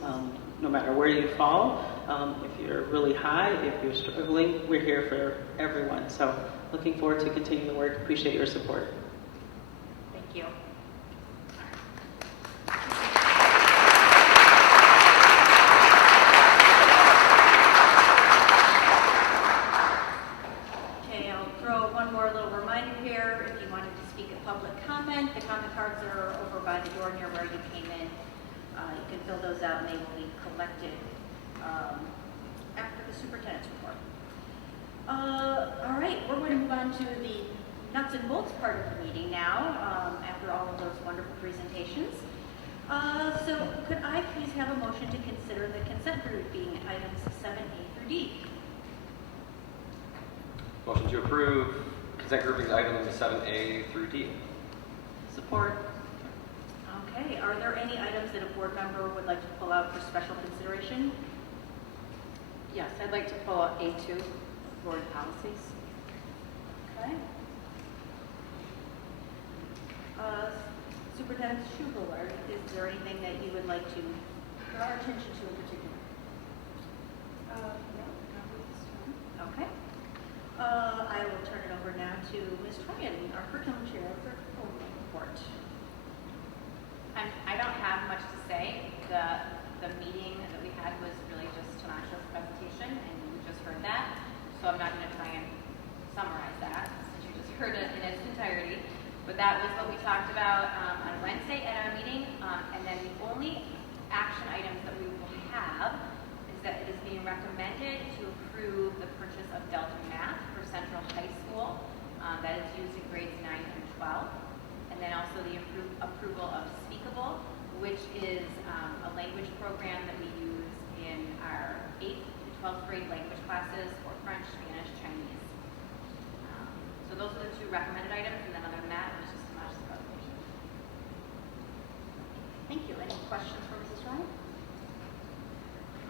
no matter where you fall. If you're really high, if you're struggling, we're here for everyone. So looking forward to continuing the work. Appreciate your support. Thank you. Okay, I'll throw one more little reminder here. If you wanted to speak at public comment, the comment cards are over by the door near where you came in. You can fill those out and they will be collected after the superintendent's report. All right, we're going to move on to the nuts and bolts part of the meeting now, after all of those wonderful presentations. So could I please have a motion to consider the consent group being items 7A through D? Motion to approve consent groupings items 7A through D. Support. Okay, are there any items that a board member would like to pull out for special consideration? Yes, I'd like to pull out A2, board policies. Okay. Superintendent Schubel, is there anything that you would like to draw our attention to in particular? No, not at this time. Okay. I will turn it over now to Ms. Tryon, our curriculum chair for the report. I don't have much to say. The meeting that we had was really just Tanasha's presentation, and you just heard that. So I'm not going to try and summarize that, since you just heard it in its entirety. But that was what we talked about on Wednesday at our meeting. And then the only action items that we will have is that it is being recommended to approve the purchase of Delta Math for Central High School. That is used in grades 9 through 12. And then also the approval of Speakable, which is a language program that we use in our 8th to 12th grade language classes for French, Spanish, Chinese. So those are the two recommended items, and then other than that, it was just Tamash's presentation. Thank you. Any questions for Mrs. Ryan?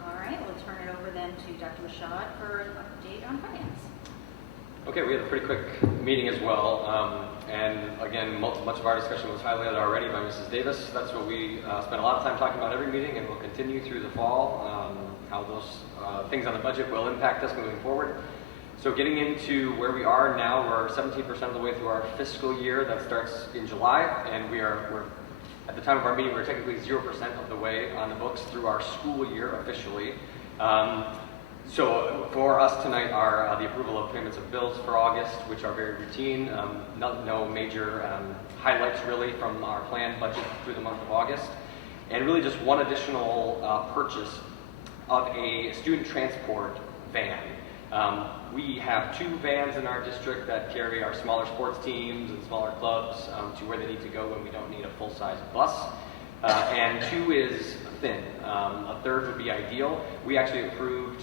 All right, we'll turn it over then to Dr. Mashad for an update on finance. Okay, we had a pretty quick meeting as well, and again, much of our discussion was highlighted already by Mrs. Davis. That's what we spent a lot of time talking about every meeting, and we'll continue through the fall, how those things on the budget will impact us moving forward. So getting into where we are now, we're 17% of the way through our fiscal year that starts in July, and we're at the time of our meeting, we're technically 0% of the way on the books through our school year officially. So for us tonight are the approval of payments of bills for August, which are very routine. No major highlights really from our planned budget through the month of August. And really just one additional purchase of a student transport van. We have 2 vans in our district that carry our smaller sports teams and smaller clubs to where they need to go when we don't need a full-size bus. And 2 is thin. A third would be ideal. We actually approved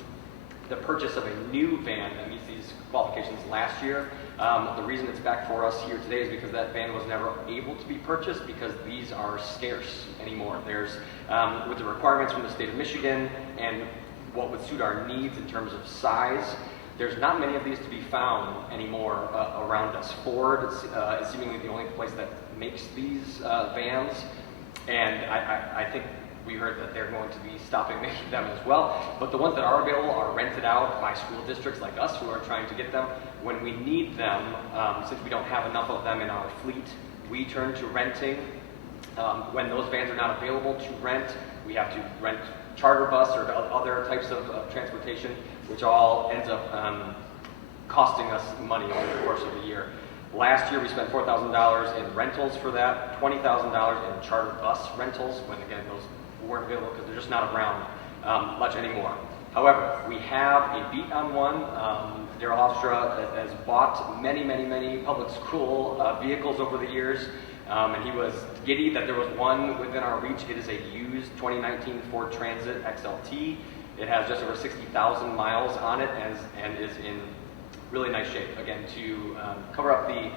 the purchase of a new van that meets these qualifications last year. The reason it's back for us here today is because that van was never able to be purchased because these are scarce anymore. There's, with the requirements from the state of Michigan and what would suit our needs in terms of size, there's not many of these to be found anymore around us. Ford is seemingly the only place that makes these vans, and I think we heard that they're going to be stopping making them as well. But the ones that are available are rented out by school districts like us who are trying to get them. When we need them, since we don't have enough of them in our fleet, we turn to renting. When those vans are not available to rent, we have to rent charter bus or other types of transportation, which all ends up costing us money over the course of the year. Last year we spent $4,000 in rentals for that, $20,000 in charter bus rentals, when again those weren't available because they're just not around much anymore. However, we have a beat on one. Daryl Hofstra has bought many public school vehicles over the years, and he was giddy that there was one within our reach. It is a used 2019 Ford Transit XLT. It has just over 60,000 miles on it and is in really nice shape. Again, to cover up the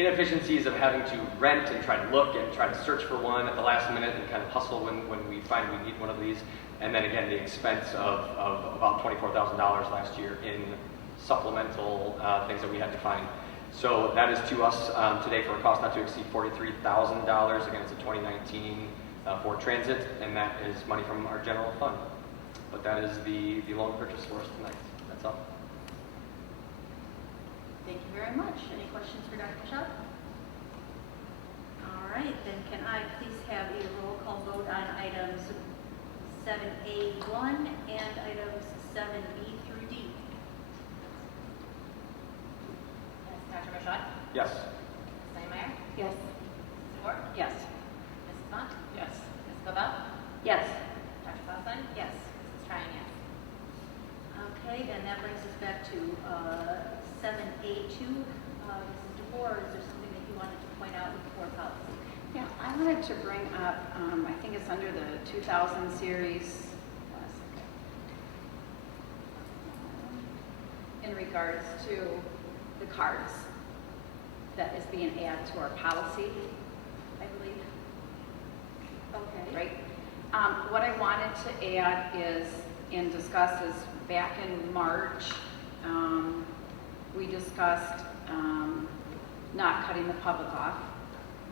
inefficiencies of having to rent and try to look and try to search for one at the last minute and kind of hustle when we find we need one of these. And then again, the expense of about $24,000 last year in supplemental things that we had to find. So that is to us today for a cost not to exceed $43,000. Again, it's a 2019 Ford Transit, and that is money from our general fund. But that is the loan purchase for us tonight. That's all. Thank you very much. Any questions for Dr. Schaub? All right, then can I please have a roll call vote on items 7A1 and items 7B through D? Yes, Dr. Bashad? Yes. Ms. Steinmeier? Yes. Mrs. Ward? Yes. Mrs. Bunt? Yes. Ms. Cobell? Yes. Dr. Clausen? Yes. Mrs. Tryon, yes. Okay, and that brings us back to 7A2. Mrs. DeBoer, is there something that you wanted to point out with board policy? Yeah, I wanted to bring up, I think it's under the 2000 series, in regards to the cards that is being added to our policy, I believe. Okay. Right? What I wanted to add is, and discuss, is back in March, we discussed not cutting the public off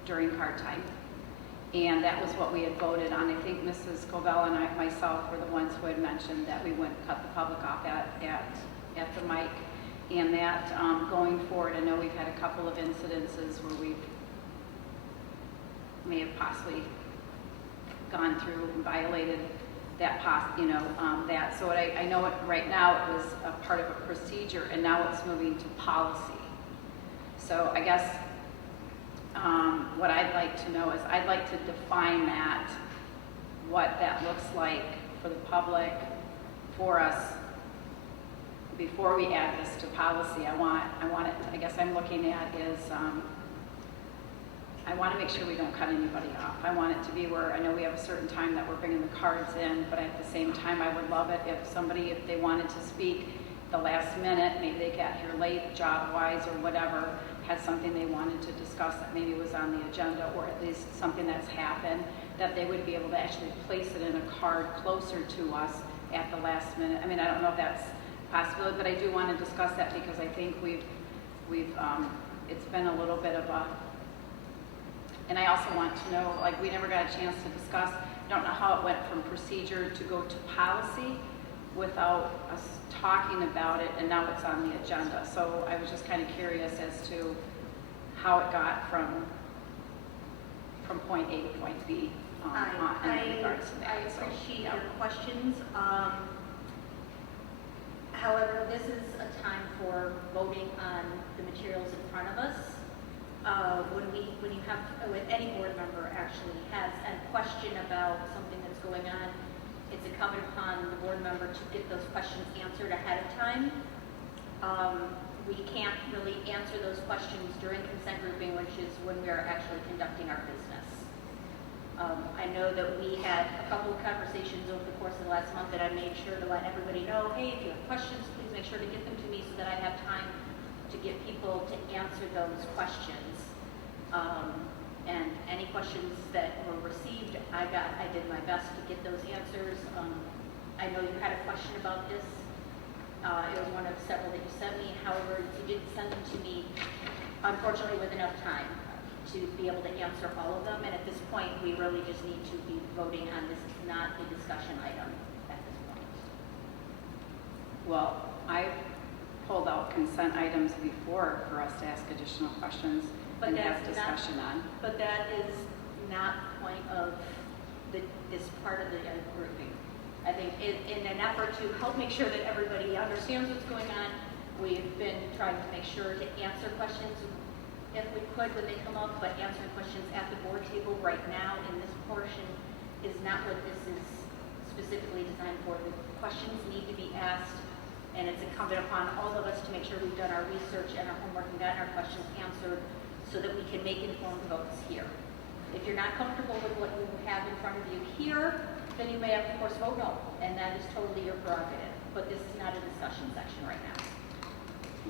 during card time. And that was what we had voted on. I think Mrs. Cobell and myself were the ones who had mentioned that we wouldn't cut the public off at the mic. And that going forward, I know we've had a couple of incidences where we may have possibly gone through and violated that, that. So I know right now it was a part of a procedure, and now it's moving to policy. So I guess what I'd like to know is I'd like to define that, what that looks like for the public, for us, before we add this to policy. I want it, I guess I'm looking at is, I want to make sure we don't cut anybody off. I want it to be where I know we have a certain time that we're bringing the cards in, but at the same time, I would love it if somebody, if they wanted to speak the last minute, maybe they got here late, job-wise or whatever, had something they wanted to discuss that maybe was on the agenda, or at least something that's happened, that they would be able to actually place it in a card closer to us at the last minute. I mean, I don't know if that's possible, but I do want to discuss that because I think it's been a little bit of a, and I also want to know, we never got a chance to discuss, I don't know how it went from procedure to go to policy, without us talking about it, and now it's on the agenda. So I was just kind of curious as to how it got from point A to point B in regards to that. I appreciate your questions. However, this is a time for voting on the materials in front of us. When any board member actually has a question about something that's going on, it's incumbent upon the board member to get those questions answered ahead of time. We can't really answer those questions during consent grouping, which is when we are actually conducting our business. I know that we had a couple of conversations over the course of the last month that I made sure to let everybody know, hey, if you have questions, please make sure to get them to me so that I have time to get people to answer those questions. And any questions that were received, I did my best to get those answers. I know you had a question about this. It was one of several that you sent me. However, you didn't send them to me, unfortunately, with enough time to be able to answer all of them. And at this point, we really just need to be voting on this. It's not a discussion item at this point. Well, I pulled out consent items before for us to ask additional questions and have discussion on. But that is not the point of this part of the grouping. I think in an effort to help make sure that everybody understands what's going on, we've been trying to make sure to answer questions if we could when they come up, but answering questions at the board table right now in this portion is not what this is specifically designed for. The questions need to be asked, and it's incumbent upon all of us to make sure we've done our research and our homework and gotten our questions answered so that we can make informed votes here. If you're not comfortable with what you have in front of you here, then you may have to, of course, vote no, and that is totally your prerogative. But this is not a discussion section right now.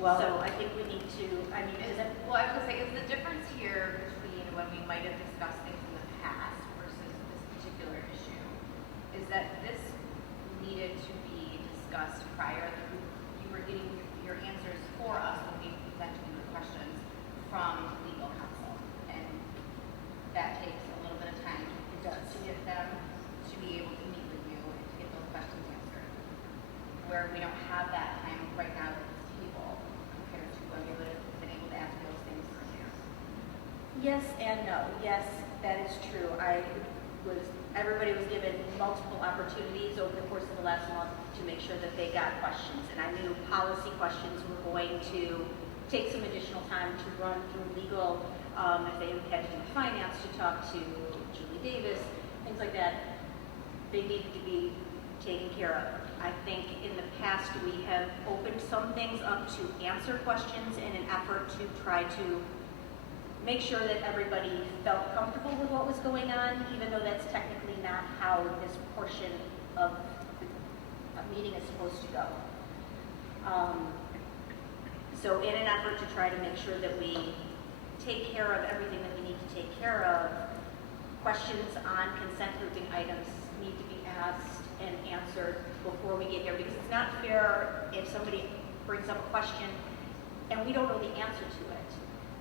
Well, so I think we need to, I was going to say, is the difference here between when we might have discussed things in the past versus this particular issue, is that this needed to be discussed prior. You were getting your answers for us when we presented you the questions from legal counsel, and that takes a little bit of time to get them to be able to meet with you and to get those questions answered. Where we don't have that time right now at this table compared to when we would have been able to ask those things earlier. yes and no. Yes, that is true. Everybody was given multiple opportunities over the course of the last month to make sure that they got questions. And I knew policy questions were going to take some additional time to run through legal, if they had to do finance, to talk to Julie Davis, things like that. They needed to be taken care of. I think in the past we have opened some things up to answer questions in an effort to try to make sure that everybody felt comfortable with what was going on, even though that's technically not how this portion of a meeting is supposed to go. So in an effort to try to make sure that we take care of everything that we need to take care of, questions on consent grouping items need to be asked and answered before we get here, because it's not fair if somebody brings up a question and we don't know the answer to it.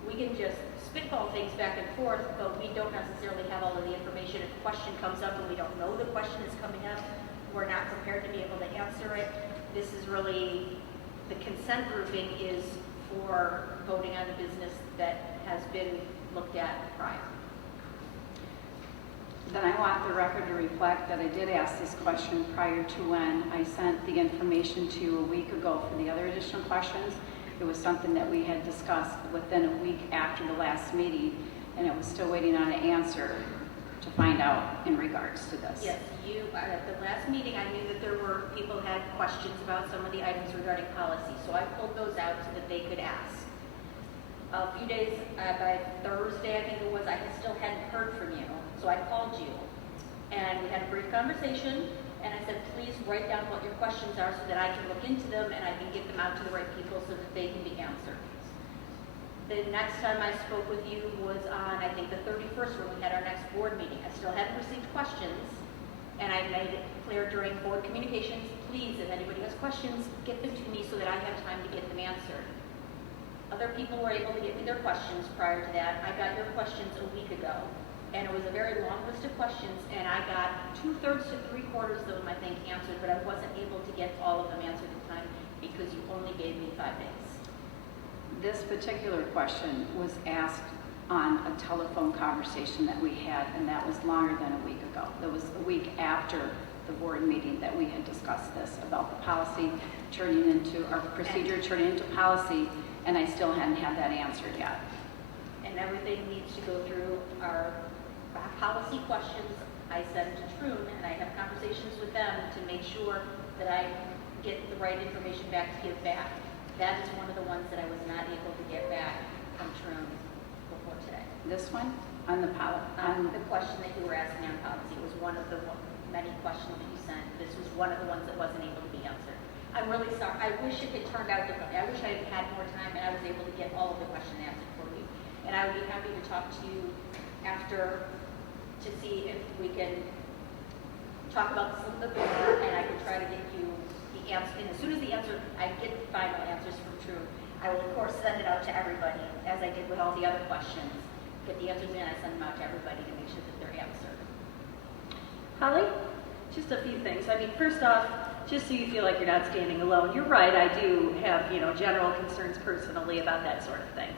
We can just spitball things back and forth, but we don't necessarily have all of the information. If a question comes up and we don't know the question is coming up, we're not prepared to be able to answer it. This is really, the consent grouping is for voting on the business that has been looked at prior. Then I want the record to reflect that I did ask this question prior to when I sent the information to you a week ago for the other additional questions. It was something that we had discussed within a week after the last meeting, and it was still waiting on an answer to find out in regards to this. Yes, at the last meeting, I knew that there were people who had questions about some of the items regarding policy, so I pulled those out so that they could ask. A few days, by Thursday, I think it was, I still hadn't heard from you, so I called you, and we had a brief conversation, and I said, please write down what your questions are so that I can look into them and I can get them out to the right people so that they can be answered. The next time I spoke with you was on, I think, the 31st when we had our next board meeting. I still hadn't received questions, and I made it clear during board communications, please, if anybody has questions, get them to me so that I have time to get them answered. Other people were able to get me their questions prior to that. I got your questions a week ago. And it was a very long list of questions, and I got 2/3 to 3/4 of them, I think, answered, but I wasn't able to get all of them answered in time because you only gave me 5 days. This particular question was asked on a telephone conversation that we had, and that was longer than a week ago. That was a week after the board meeting that we had discussed this, about the policy turning into, our procedure turning into policy, and I still hadn't had that answered yet. And everything needs to go through our policy questions. I send to Troon, and I have conversations with them to make sure that I get the right information back to give back. That is one of the ones that I was not able to get back from Troon before today. This one, on the The question that you were asking on policy was one of the many questions that you sent. This was one of the ones that wasn't able to be answered. I'm really sorry. I wish it had turned out differently. I wish I had had more time and I was able to get all of the questions answered for you. And I would be happy to talk to you after to see if we can talk about this a little bit more, and I can try to get you the answer. And as soon as I get the final answers from True, I will of course send it out to everybody, as I did with all the other questions. Get the answers in, I send them out to everybody to make sure that they're answered. Holly? Just a few things. I mean, first off, just so you feel like you're not standing alone, you're right, I do have, general concerns personally about that sort of thing.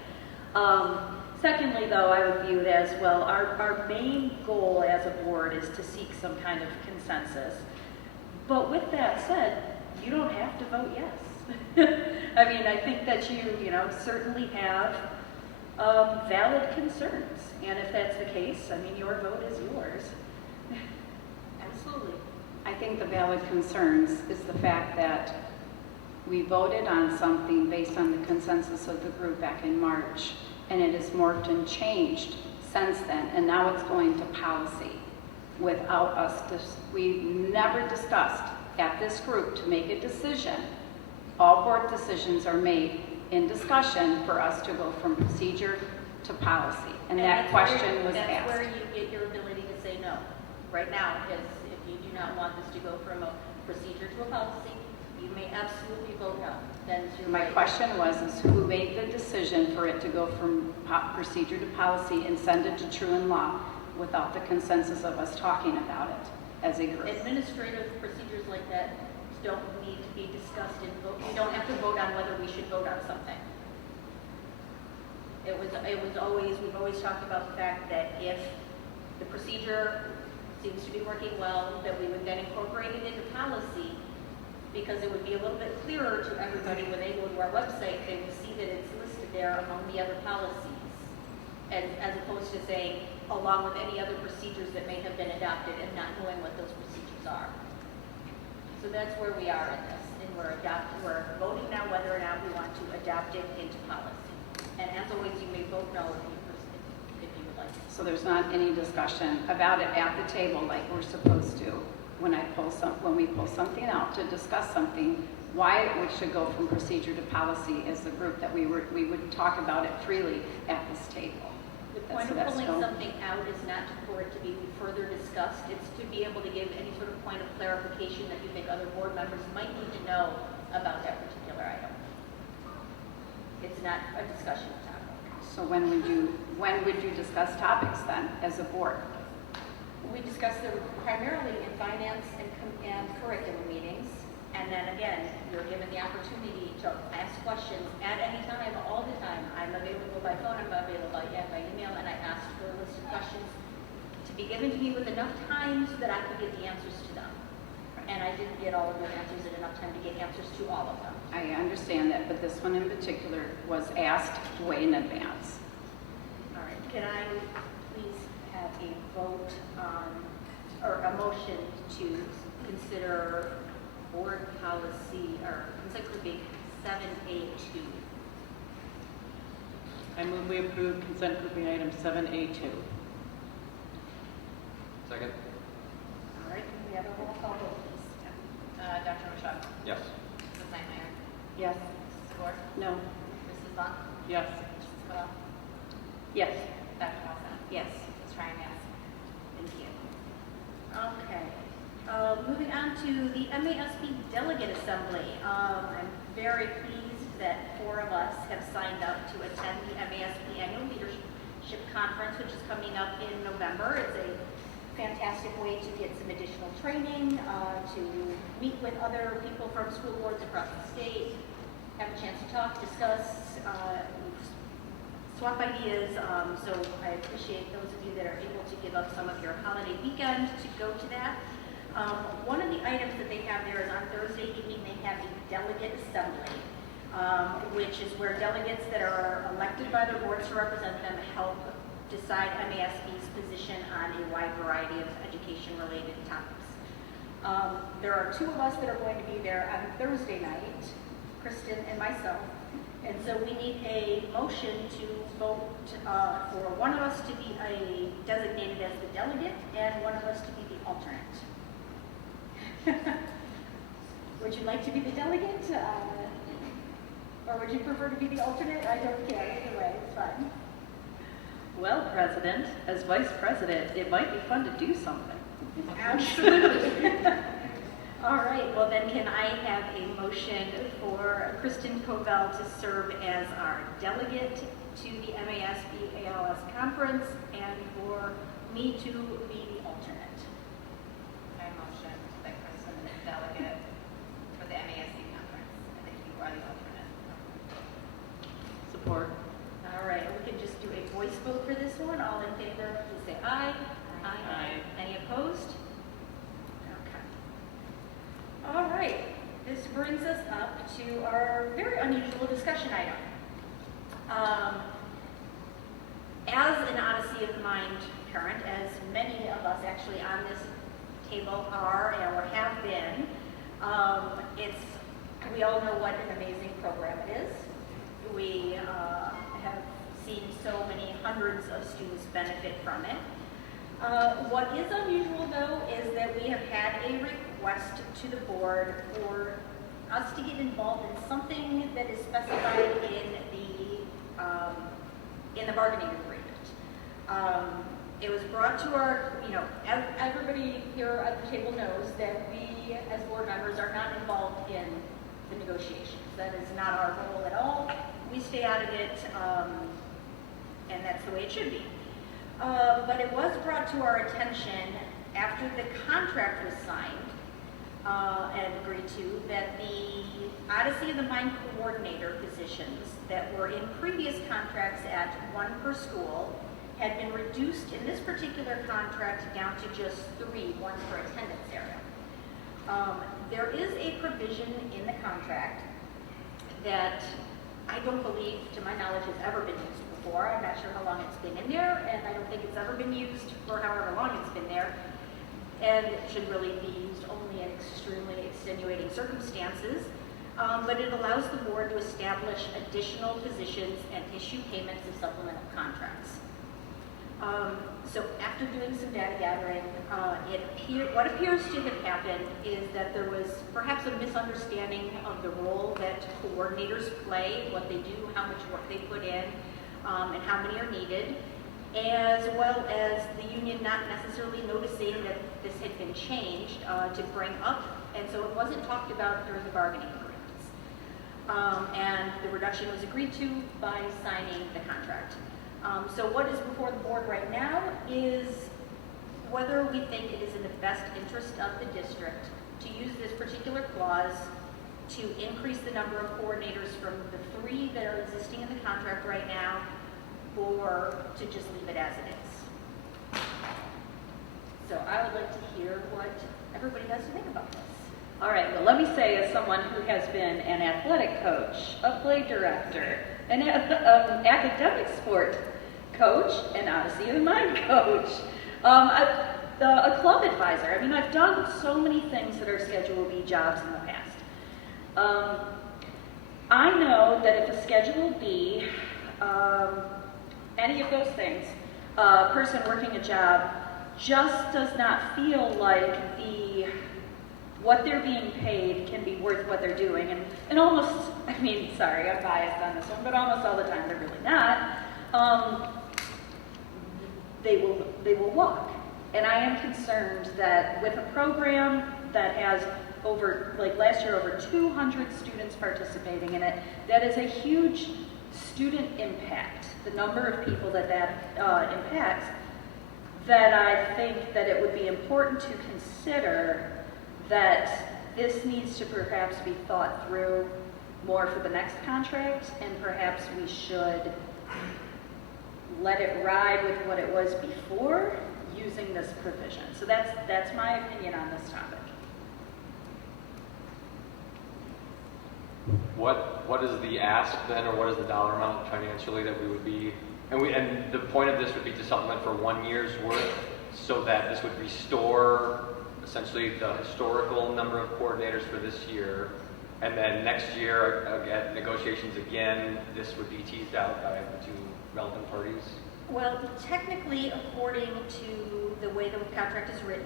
Secondly, though, I would view it as, well, our main goal as a board is to seek some kind of consensus. But with that said, you don't have to vote yes. I mean, I think that you certainly have valid concerns. And if that's the case, I mean, your vote is yours. Absolutely. I think the valid concerns is the fact that we voted on something based on the consensus of the group back in March, and it has morphed and changed since then, and now it's going to policy without us. We never discussed at this group to make a decision. All board decisions are made in discussion for us to go from procedure to policy, and that question was asked. That's where you get your ability to say no. Right now, is if you do not want this to go from a procedure to a policy, you may absolutely vote no. My question was, is who made the decision for it to go from procedure to policy and send it to True and Law without the consensus of us talking about it as a group? Administrative procedures like that don't need to be discussed and vote. We don't have to vote on whether we should vote on something. We've always talked about the fact that if the procedure seems to be working well, that we would then incorporate it into policy, because it would be a little bit clearer to everybody when they go to our website, they will see that it's listed there among the other policies, as opposed to saying along with any other procedures that may have been adopted and not knowing what those procedures are. So that's where we are in this, and we're voting now whether or not we want to adopt it into policy. And as always, you may vote no if you would like. So there's not any discussion about it at the table like we're supposed to. When we pull something out to discuss something, why it should go from procedure to policy as a group, that we would talk about it freely at this table. The point of pulling something out is not for it to be further discussed. It's to be able to give any sort of point of clarification that you think other board members might need to know about that particular item. It's not a discussion topic. So when would you discuss topics then as a board? We discuss them primarily in finance and curriculum meetings, and then again, you're given the opportunity to ask questions at any time, all the time. I'm available by phone, I'm available by email, and I asked for a list of questions to be given to me with enough time so that I could get the answers to them. And I didn't get all of your answers in enough time to get answers to all of them. I understand that, but this one in particular was asked way in advance. All right, can I please have a vote on, or a motion to consider board policy, or consent grouping 7A2? I move we approve consent grouping item 7A2. Second? All right, can we have a roll call vote, please? Dr. Rochelle? Yes. Mrs. Nightmare? Yes. Mrs. Gore? No. Mrs. Lund? Yes. Mrs. Coyle? Yes. Dr. Paulson? Yes. Ms. Ryan, yes. Thank you. Okay. Moving on to the MASB Delegate Assembly. I'm very pleased that 4 of us have signed up to attend the MASB Annual Leadership Conference, which is coming up in November. It's a fantastic way to get some additional training, to meet with other people from school boards across the state, have a chance to talk, discuss, swap ideas. So I appreciate those of you that are able to give up some of your holiday weekend to go to that. One of the items that they have there is on Thursday evening they have a delegate assembly, which is where delegates that are elected by their boards to represent them help decide MASB's position on a wide variety of education-related topics. There are two of us that are going to be there on Thursday night, Kristen and myself, and so we need a motion to vote for one of us to be designated as the delegate and one of us to be the alternate. Would you like to be the delegate? Or would you prefer to be the alternate? I don't care. Either way, it's fine. Well, President, as Vice President, it might be fun to do something. Absolutely. All right. Well, then can I have a motion for Kristen Covell to serve as our delegate to the MASB ALS conference and for me to be the alternate? I motion that Kristen is delegate for the MASC conference, and that you are the alternate. Support. All right, we can just do a voice vote for this one. All in favor, please say aye. Aye. Any opposed? Okay. All right, this brings us up to our very unusual discussion item. As an Odyssey of the Mind parent, as many of us actually on this table are or have been, we all know what an amazing program it is. We have seen so many hundreds of students benefit from it. What is unusual, though, is that we have had a request to the board for us to get involved in something that is specified in the bargaining agreement. It was brought to our, everybody here at the table knows that we, as board members, are not involved in the negotiations. That is not our role at all. We stay out of it, and that's the way it should be. But it was brought to our attention after the contract was signed and agreed to that the Odyssey of the Mind coordinator positions that were in previous contracts at one per school had been reduced in this particular contract down to just 3, one per attendance area. There is a provision in the contract that I don't believe, to my knowledge, has ever been used before. I'm not sure how long it's been in there, and I don't think it's ever been used for however long it's been there. And it should really be used only in extremely extenuating circumstances. But it allows the board to establish additional positions and issue payments of supplemental contracts. So after doing some data gathering, what appears to have happened is that there was perhaps a misunderstanding of the role that coordinators play, what they do, how much work they put in, and how many are needed, as well as the union not necessarily noticing that this had been changed to bring up, and so it wasn't talked about during the bargaining agreements. And the reduction was agreed to by signing the contract. So what is before the board right now is whether we think it is in the best interest of the district to use this particular clause to increase the number of coordinators from the 3 that are existing in the contract right now, or to just leave it as it is. So I would like to hear what everybody has to think about this. All right, well, let me say, as someone who has been an athletic coach, a play director, an academic sport coach, an Odyssey of the Mind coach, a club advisor. I mean, I've done so many things that are Schedule B jobs in the past. I know that if a Schedule B, any of those things, a person working a job just does not feel like what they're being paid can be worth what they're doing. And almost, I mean, sorry, I'm biased on this one, but almost all the time they're really not. They will walk. And I am concerned that with a program that has last year, over 200 students participating in it, that is a huge student impact, the number of people that impacts, that I think that it would be important to consider that this needs to perhaps be thought through more for the next contract, and perhaps we should let it ride with what it was before using this provision. So that's my opinion on this topic. What is the ask then, or what is the dollar amount financially that we would be, and the point of this would be to supplement for 1 year's worth, so that this would restore essentially the historical number of coordinators for this year, and then next year at negotiations again, this would be teased out by the two relevant parties. Well, technically, according to the way the contract is written,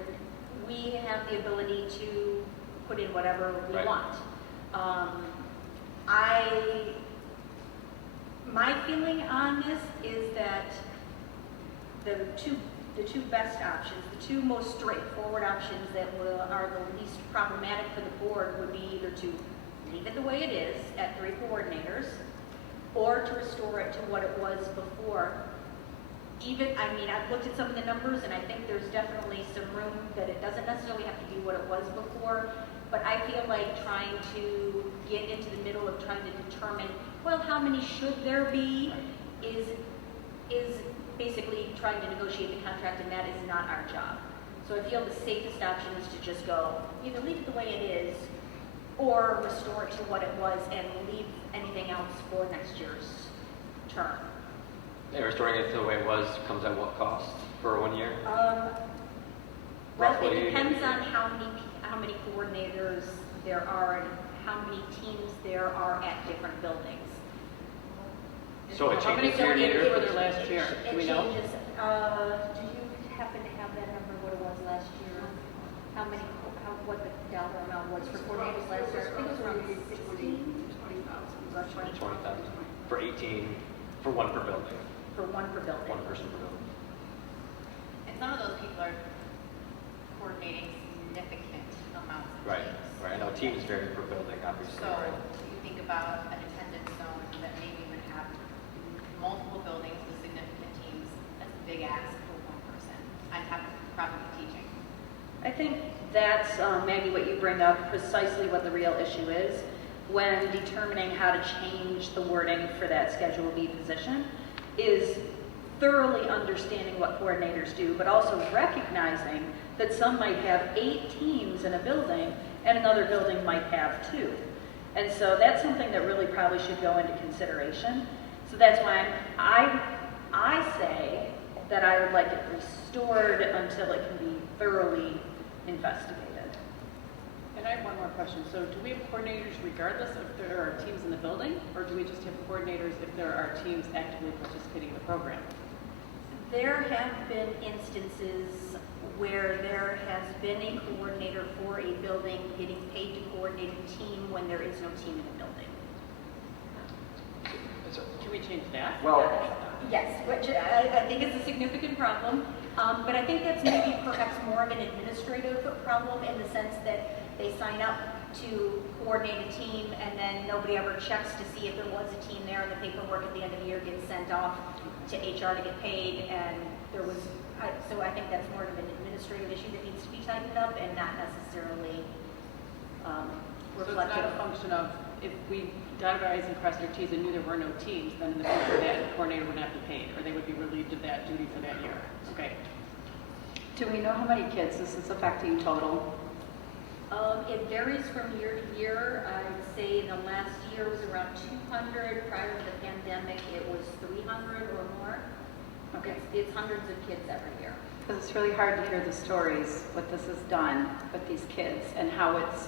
we have the ability to put in whatever we Right. want. My feeling on this is that the two best options, the two most straightforward options that are the least problematic for the board would be either to leave it the way it is at 3 coordinators, or to restore it to what it was before. I've looked at some of the numbers, and I think there's definitely some room that it doesn't necessarily have to be what it was before, but I feel like trying to get into the middle of trying to determine, well, how many should there be, is basically trying to negotiate the contract, and that is not our job. So I feel the safest option is to just go, either leave it the way it is, or restore it to what it was and leave anything else for next year's term. And restoring it to the way it was comes at what cost for 1 year? Well, it depends on how many coordinators there are and how many teams there are at different buildings. So it How many changes year to coordinators were year? there last year? It Do we know? changes. Do you happen to have that number, what it was last year? What the dollar amount was for coordinators last year? I think it was around 16? 20,000 for 18, for one per building. For one per building. One person per building. And some of those people are coordinating significant amounts of Right, teams. right. I know team is vary per building, obviously. So Right. you think about an attendance zone that maybe even have multiple buildings with significant teams. That's a big ask for one person on top of probably teaching. I think that's, Maggie, what you bring up, precisely what the real issue is when determining how to change the wording for that Schedule B position, is thoroughly understanding what coordinators do, but also recognizing that some might have 8 teams in a building and another building might have 2. And so that's something that really probably should go into consideration. So that's why I say that I would like it restored until it can be thoroughly investigated. And I have one more question. So do we have coordinators regardless if there are teams in the building, or do we just have coordinators if there are teams actively participating in the program? There have been instances where there has been a coordinator for a building getting paid to coordinate a team when there is no team in the building. Can we change that? Well, Yes, which I think is a significant problem, but I think that's maybe perhaps more of an administrative problem in the sense that they sign up to coordinate a team and then nobody ever checks to see if there was a team there, and the paperwork at the end of the year gets sent off to HR to get paid, and so I think that's more of an administrative issue that needs to be tightened up and not necessarily So it's reflective. not a function of if we dotted our i's and crossed our t's and knew there were no teams, then in the future that coordinator would not be paid, or they would be relieved of that duty for that year. Okay. Do we know how many kids this is affecting total? It varies from year to year. I would say the last year was around 200. Prior to the pandemic, it was 300 or more. Okay. It's hundreds of kids every year. Because it's really hard to hear the stories, what this has done with these kids and how it's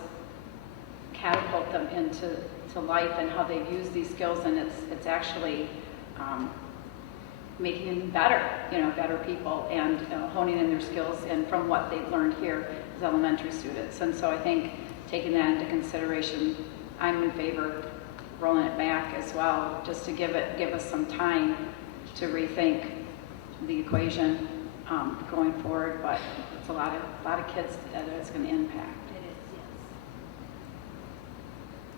catapult them into life and how they've used these skills, and it's actually making them better, better people, and honing in their skills and from what they've learned here as elementary students. And so I think taking that into consideration, I'm in favor of rolling it back as well, just to give us some time to rethink the equation going forward. But it's a lot of kids that it's going to impact. It is,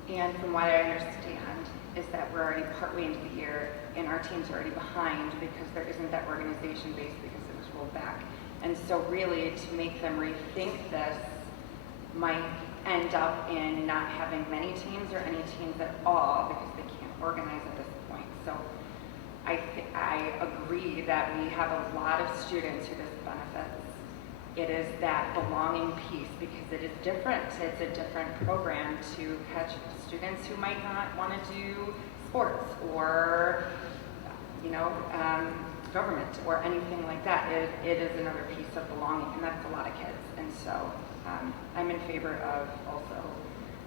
yes. And from what I understand, is that we're already partway into the year and our team's already behind because there isn't that organization base because it was rolled back. And so really to make them rethink this might end up in not having many teams or any teams at all because they can't organize at this point. So I agree that we have a lot of students who this benefits. It is that belonging piece because it is different. It's a different program to catch students who might not want to do sports or, government or anything like that. It is another piece of belonging, and that's a lot of kids. And so I'm in favor of also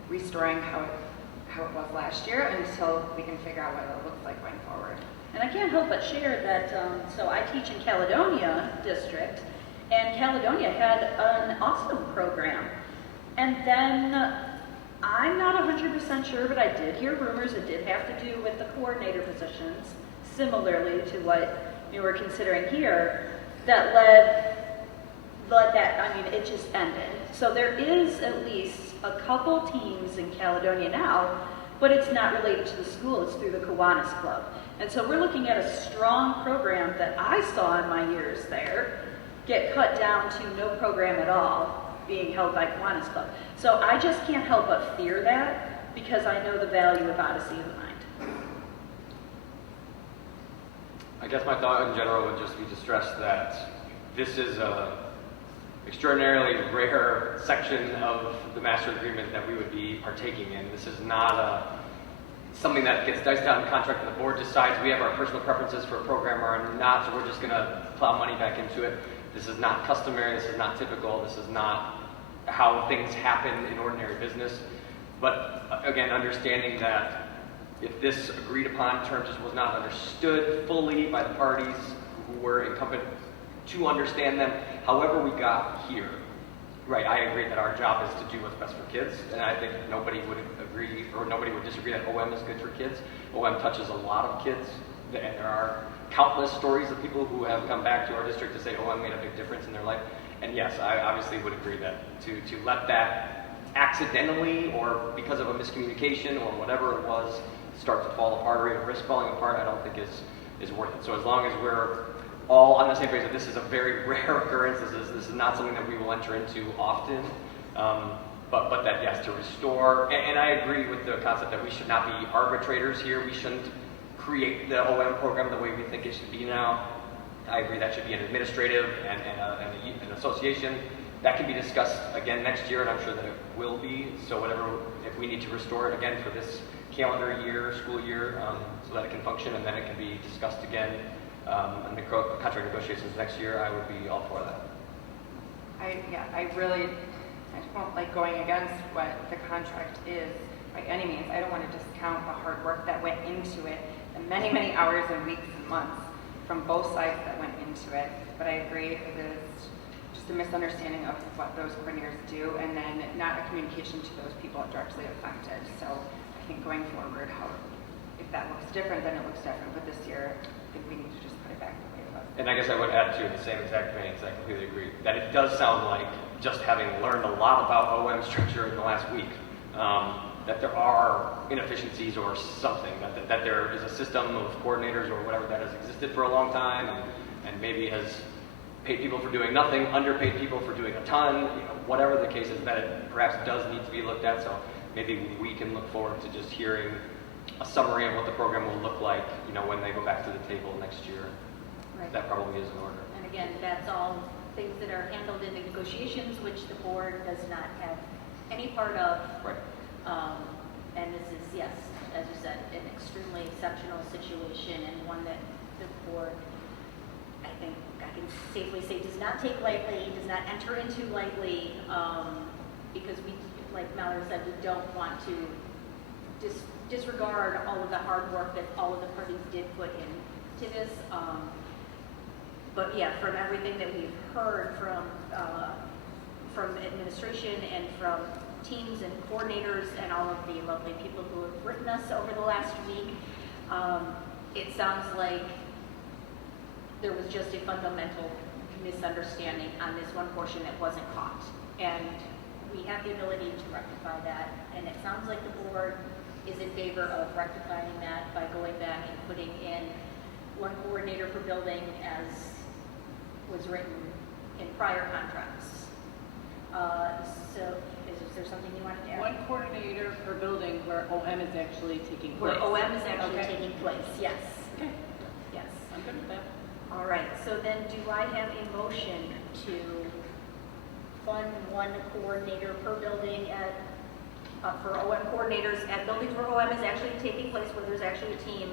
restoring how it was last year until we can figure out what it looks like going forward. And I can't help but share that, so I teach in Caledonia District, and Caledonia had an awesome program. And then I'm not 100% sure, but I did hear rumors it did have to do with the coordinator positions, similarly to what you were considering here, that led that, it just ended. So there is at least a couple teams in Caledonia now, but it's not related to the school, it's through the Kiwanis Club. And so we're looking at a strong program that I saw in my years there get cut down to no program at all being held by Kiwanis Club. So I just can't help but fear that because I know the value of Odyssey in mind. I guess my thought in general would just be to stress that this is a extraordinarily rare section of the master agreement that we would be partaking in. This is not something that gets diced out in contract and the board decides we have our personal preferences for a program or not, so we're just going to plow money back into it. This is not customary, this is not typical, this is not how things happen in ordinary business. But again, understanding that if this agreed upon term just was not understood fully by the parties who were incumbent to understand them, however we got here, right, I agree that our job is to do what's best for kids, and I think nobody would agree or nobody would disagree that OM is good for kids. OM touches a lot of kids, and there are countless stories of people who have come back to our district to say OM made a big difference in their life. And yes, I obviously would agree that to let that accidentally or because of a miscommunication or whatever it was start to fall apart or even risk falling apart, I don't think is worth it. So as long as we're all on the same page that this is a very rare occurrence, this is not something that we will enter into often, but that yes, to restore, and I agree with the concept that we should not be arbitrators here. We shouldn't create the OM program the way we think it should be now. I agree that should be an administrative and an association. That can be discussed again next year, and I'm sure that it will be. So whatever, if we need to restore it again for this calendar year, school year, so that it can function, and then it can be discussed again in the contract negotiations next year, I would be all for that. I don't like going against what the contract is by any means. I don't want to discount the hard work that went into it, the many, many hours and weeks and months from both sides that went into it. But I agree it is just a misunderstanding of what those coordinators do, and then not a communication to those people directly affected. So I think going forward, if that looks different, then it looks different. But this year, I think we need to just put it back the way it was. And I guess I would add to the same exact vein, I completely agree, that it does sound like, just having learned a lot about OM structure in the last week, that there are inefficiencies or something, that there is a system of coordinators or whatever that has existed for a long time and maybe has paid people for doing nothing, underpaid people for doing a ton, whatever the case is, that it perhaps does need to be looked at. So maybe we can look forward to just hearing a summary of what the program will look like, when they go back to the table next year. Right. That probably is in order. And again, that's all things that are handled in the negotiations, which the board does not have any part of. Right. And this is, yes, as you said, an extremely exceptional situation and one that the board, I think I can safely say, does not take lightly, does not enter into lightly, because we, like Mallory said, we don't want to disregard all of the hard work that all of the parties did put into this. But yeah, from everything that we've heard from administration and from teams and coordinators and all of the lovely people who have written us over the last week, it sounds like there was just a fundamental misunderstanding on this one portion that wasn't caught. And we have the ability to rectify that. And it sounds like the board is in favor of rectifying that by going back and putting in one coordinator per building as was written in prior contracts. So is there something you wanted to add? One coordinator per building where OM is actually taking place. Where OM is actually Okay. taking place, yes. Okay. Yes. I'm good with that. All right, so then do I have a motion to fund one coordinator per building at, for OM coordinators at buildings where OM is actually taking place, where there's actually a team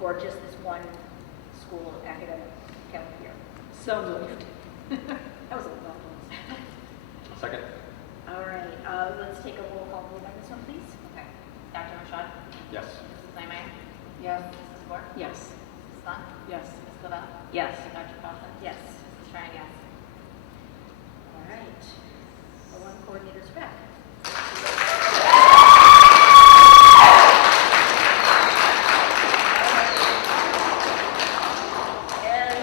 for just this one school academic calendar year? So moved. That was a long one. Second. All right, let's take a roll call vote on this one, please. Okay. Dr. Rashad? Yes. Mrs. Nymeyer? Yes. Mrs. Ford? Yes. Mrs. Lund? Yes. Mrs. Clavell? Yes. Dr. Paulson? Yes. Mrs. Strang, yes. All right, the one coordinator's back. As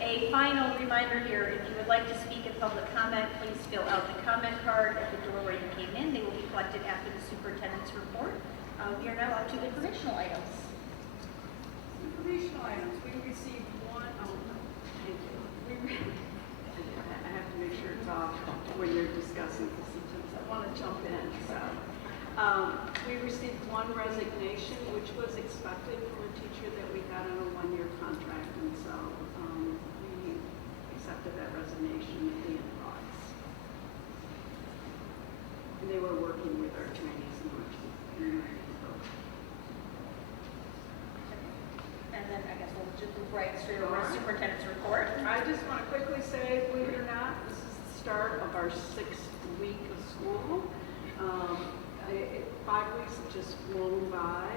a final reminder here, if you would like to speak in public comment, please fill out the comment card at the door where you came in. They will be collected after the superintendent's report. We are now on to informational items. Informational items, we received one, thank you. I have to make sure it's off when you're discussing this, since I want to jump in, so. We received one resignation, which was expected from a teacher that we had on a one-year contract, and so we accepted that resignation at the end of August. And they were working with our Chinese and Marxists. And then I guess we'll just move right through the superintendent's report. I just want to quickly say, believe it or not, this is the start of our 6th week of school. 5 weeks have just flown by.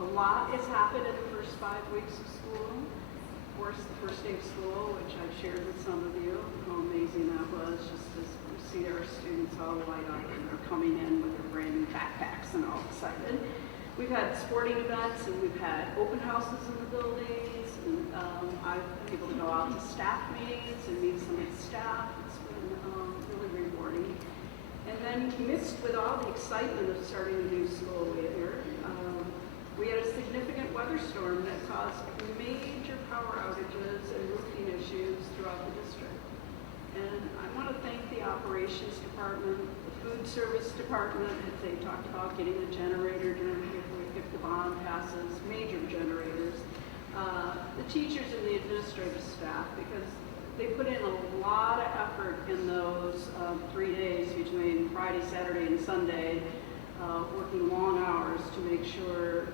A lot has happened in the first 5 weeks of school. Of course, the first day of school, which I've shared with some of you, how amazing that was, just to see our students all light up and they're coming in with their brand new backpacks and all excited. We've had sporting events and we've had open houses in the buildings, and I've been able to go out to staff meetings and meet some of the staff. It's been really rewarding. And then mixed with all the excitement of starting a new school year, we had a significant weather storm that caused major power outages and roofing issues throughout the district. And I want to thank the operations department, the food service department, as they talked about getting a generator during if the bond passes, major generators, the teachers and the administrative staff, because they put in a lot of effort in those 3 days between Friday, Saturday, and Sunday, working long hours to assure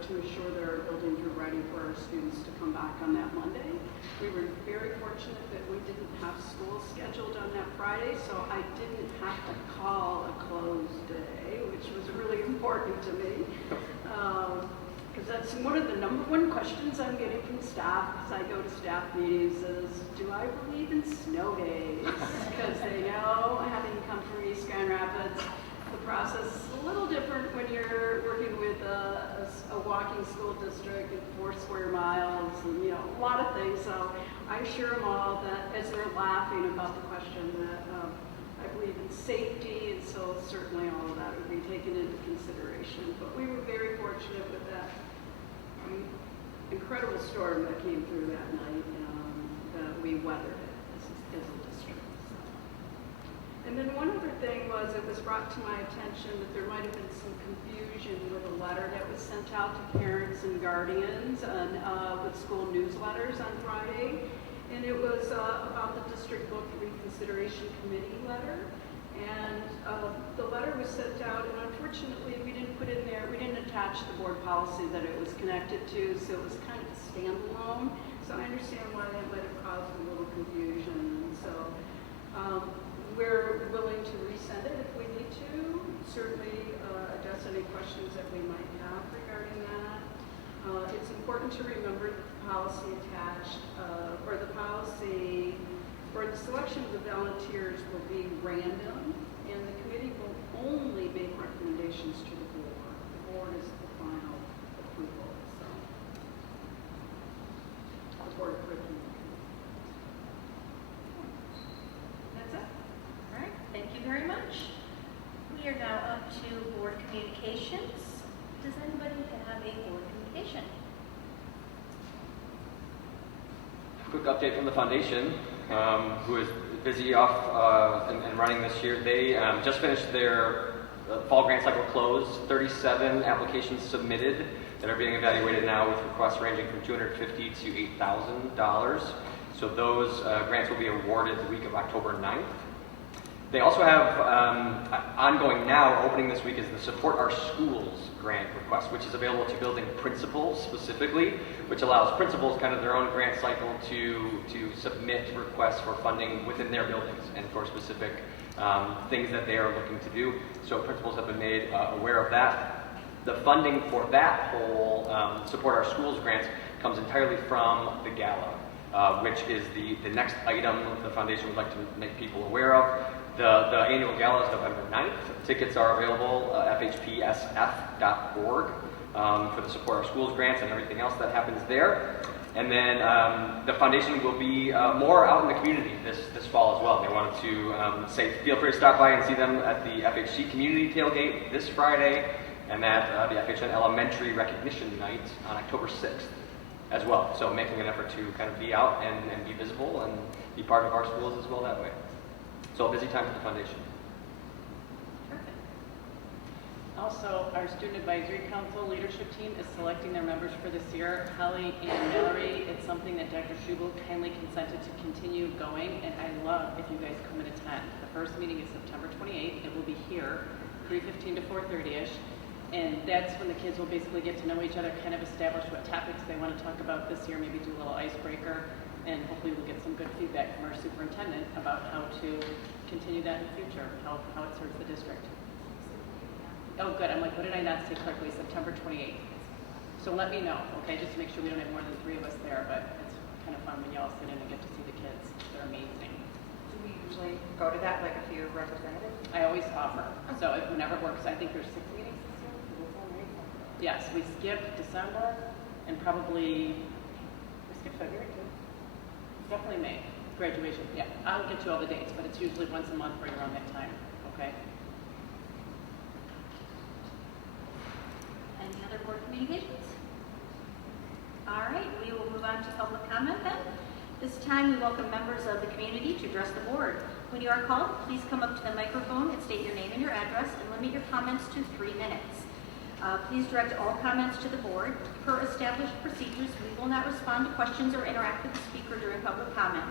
that our buildings were ready for our students to come back on that Monday. We were very fortunate that we didn't have school scheduled on that Friday, so I didn't have to call a closed day, which was really important to me. Because that's one of the #1 questions I'm getting from staff as I go to staff meetings is, do I believe in snow days? Because they know, having come from East Grand Rapids, the process is a little different when you're working with a walking school district and 4 square miles and, you know, a lot of things. So I assure them all that as they're laughing about the question that I believe in safety, and so certainly all of that would be taken into consideration. But we were very fortunate with that incredible storm that came through that night, that we weathered it as a district. So. And then one other thing was, it was brought to my attention that there might have been some confusion with a letter that was sent out to parents and guardians and with school newsletters on Friday. And it was about the district book reconsideration committee letter. And the letter was sent out, and unfortunately we didn't put in there, we didn't attach the board policy that it was connected to, so it was kind of a standalone. So I understand why that might have caused a little confusion. So we're willing to resend it if we need to, certainly address any questions that we might have regarding that. It's important to remember that the policy attached, or the policy for the selection of the volunteers will be random, and the committee will only make recommendations to the board. The board is the final approval, so the board approval. That's it. All right, thank you very much. We are now up to board communications. quick update from the foundation, who is busy off and running this year. They just finished their fall grant cycle close. 37 applications submitted that are being evaluated now with requests ranging from $250 to $8,000. So those grants will be awarded the week of October 9th. They also have ongoing now, opening this week, is the Support Our Schools grant request, which is available to building principals specifically, which allows principals kind of their own grant cycle to submit requests for funding within their buildings and for specific things that they are looking to do. So principals have been made aware of that. The funding for that whole Support Our Schools grants comes entirely from the gala, which is the next item the foundation would like to make people aware of. The annual gala is November 9th. Tickets are available at fhpsf.org for the Support Our Schools grants and everything else that happens there. And then the foundation will be more out in the community this fall as well. They wanted to say feel free to stop by and see them at the FHC Community Tailgate this Friday, and at the FHN Elementary Recognition Night on October 6th as well. So making an effort to kind of be out and be visible and be part of our schools as well that way. So a busy time for the foundation. Perfect. Also, our Student Advisory Council leadership team is selecting their members for this year. Holly and Mallory, it's something that Dr. Schubel kindly consented to continue going, and I love if you guys come and attend. The first meeting is September 28th. It will be here, 3:15 to 4:30ish. And that's when the kids will basically get to know each other, kind of establish what topics they want to talk about this year, maybe do a little icebreaker, and hopefully we'll get some good feedback from our superintendent about how to continue that in the future, how it serves the district. Oh, good. I'm like, what did I not say correctly? September 28th. So let me know, okay, just to make sure we don't have more than 3 of us there, but it's kind of fun when y'all sit in and get to see the kids. They're amazing. Do we usually go to that, like a few representatives? I always offer, so it never works. I think there's 6 meetings this year. Yes, we skipped December and probably, we skipped February too. Definitely May, graduation, yeah. I'll get you all the dates, but it's usually once a month right around that time, okay? Any other board communications? All right, we will move on to public comment then. This time we welcome members of the community to address the board. When you are called, please come up to the microphone and state your name and your address and limit your comments to 3 minutes. Please direct all comments to the board. Per established procedures, we will not respond to questions or interact with the speaker during public comment.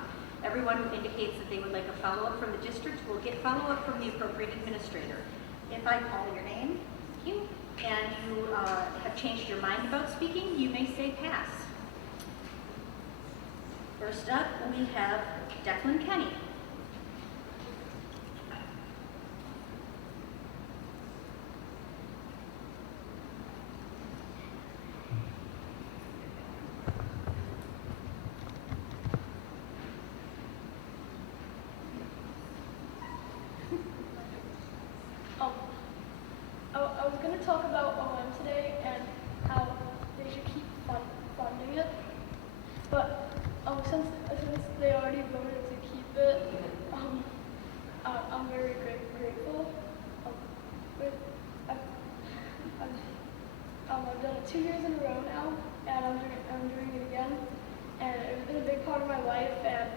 Everyone who indicates that they would like a follow-up from the district will get follow-up from the appropriate administrator. If I call your name, thank you, and you have changed your mind about speaking, you may say pass. First up, we have Declan Kenny. I was going to talk about OM today and how they should keep funding it, but since they already voted to keep it, I'm very grateful. I've done it 2 years in a row now, and I'm doing it again, and it's been a big part of my life, and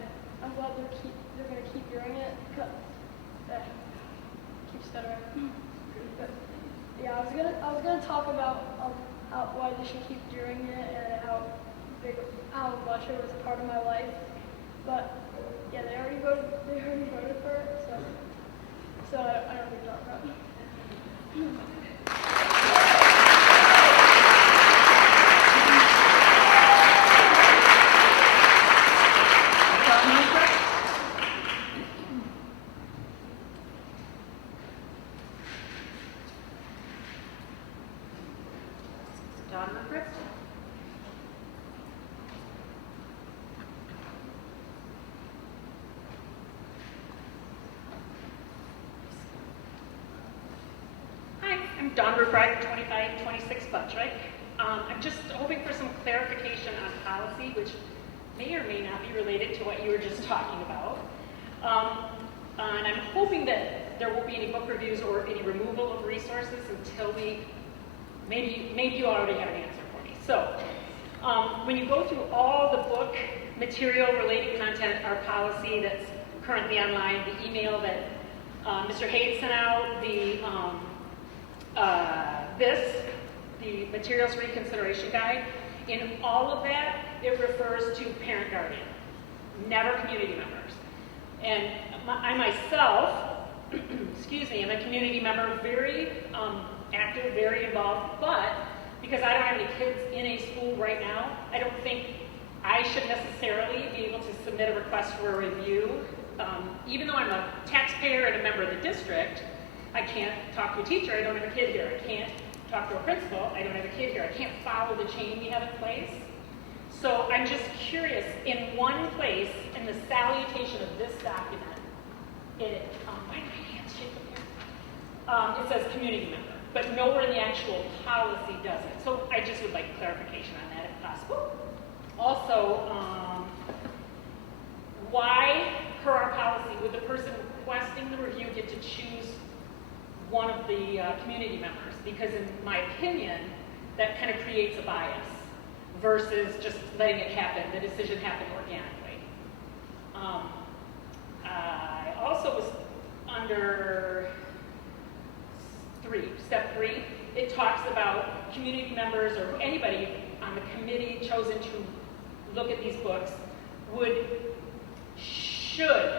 I'm glad they're going to keep doing it because keep stuttering. But, yeah, I was gonna talk about why they should keep doing it and how much it was a part of my life. But yeah, they already voted for it, so I don't need to talk about it. Dawn Rubright, 2526 Buttrick. I'm just hoping for some clarification on policy, which may or may not be related to what you were just talking about. And I'm hoping that there won't be any book reviews or any removal of resources until maybe you already have an answer for me. So when you go through all the book material-related content, our policy that's currently online, the email that Mr. Hayes sent out, the materials reconsideration guide. In all of that, it refers to parent guardian, never community members. And I myself, excuse me, I'm a community member, very active, very involved, but because I don't have any kids in a school right now, I don't think I should necessarily be able to submit a request for a review. Even though I'm a taxpayer and a member of the district, I can't talk to a teacher, I don't have a kid here. I can't talk to a principal, I don't have a kid here. I can't follow the chain we have in place. So I'm just curious, in one place, in the salutation of this document, why do my hands shake up here? It says community member, but nowhere in the actual policy does it. So I just would like clarification on that if possible. Also, why, per our policy, would the person requesting the review get to choose one of the community members? Because in my opinion, that kind of creates a bias versus just letting it happen, the decision happen organically. I also was under step 3, it talks about community members or anybody on the committee chosen to look at these books should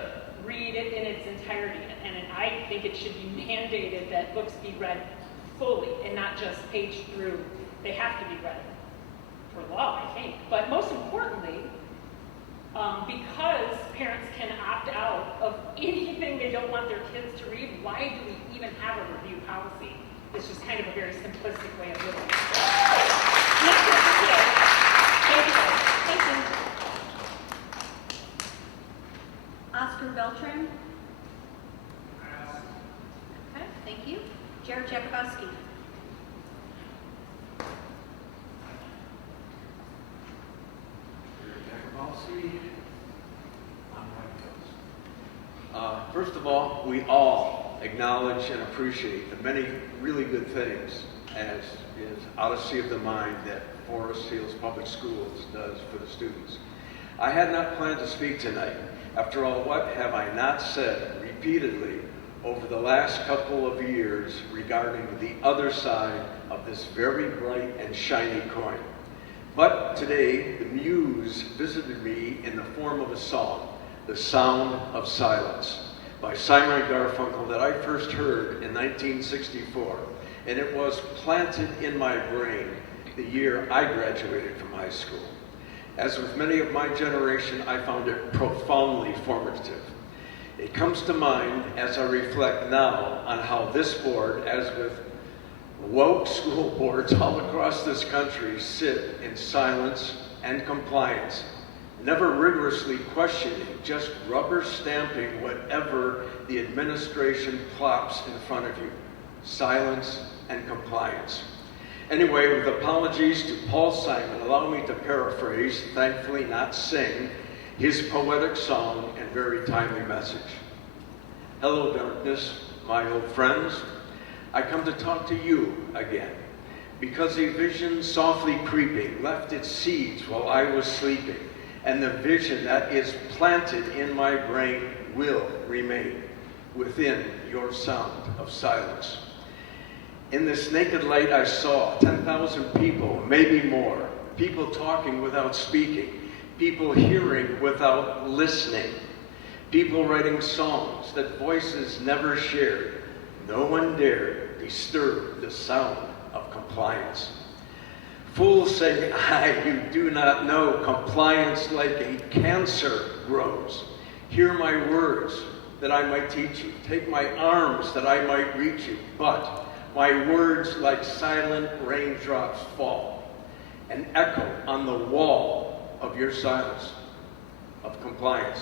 read it in its entirety. And I think it should be mandated that books be read fully and not just page through. They have to be read for law, I think. But most importantly, because parents can opt out of anything they don't want their kids to read, why do we even have a review policy? It's just kind of a very simplistic way of doing it. Thank you. Thank you. Oscar Beltran? Okay, thank you. Jared Jakubowski? First of all, we all acknowledge and appreciate the many really good things, as is Odyssey of the Mind, that Forest Hills Public Schools does for the students. I had not planned to speak tonight. After all, what have I not said repeatedly over the last couple of years regarding the other side of this very bright and shiny coin? But today, the muse visited me in the form of a song, The Sound of Silence, by Simon & Garfunkel, that I first heard in 1964. And it was planted in my brain the year I graduated from high school. As with many of my generation, I found it profoundly formative. It comes to mind as I reflect now on how this board, as with woke school boards all across this country, sit in silence and compliance, never rigorously questioning, just rubber stamping whatever the administration plops in front of you. Silence and compliance. Anyway, with apologies to Paul Simon, allow me to paraphrase, thankfully not sing, his poetic song and very timely message. Hello, darkness, my old friends. I come to talk to you again, because a vision softly creeping left its seeds while I was sleeping, and the vision that is planted in my brain will remain within your sound of silence. In this naked light I saw 10,000 people, maybe more, people talking without speaking, people hearing without listening, people writing songs that voices never shared. No one dared disturb the sound of compliance. Fools say, you do not know, compliance like a cancer grows. Hear my words that I might teach you. Take my arms that I might reach you. But my words like silent raindrops fall and echo on the wall of your silence of compliance.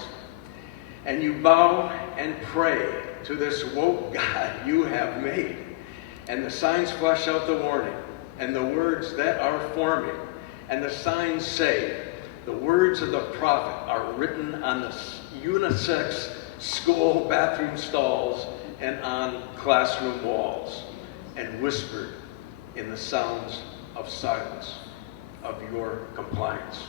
And you bow and pray to this woke God you have made. And the signs flesh out the warning and the words that are forming. And the signs say, the words of the prophet are written on the unisex school bathroom stalls and on classroom walls, and whispered in the sounds of silence of your compliance.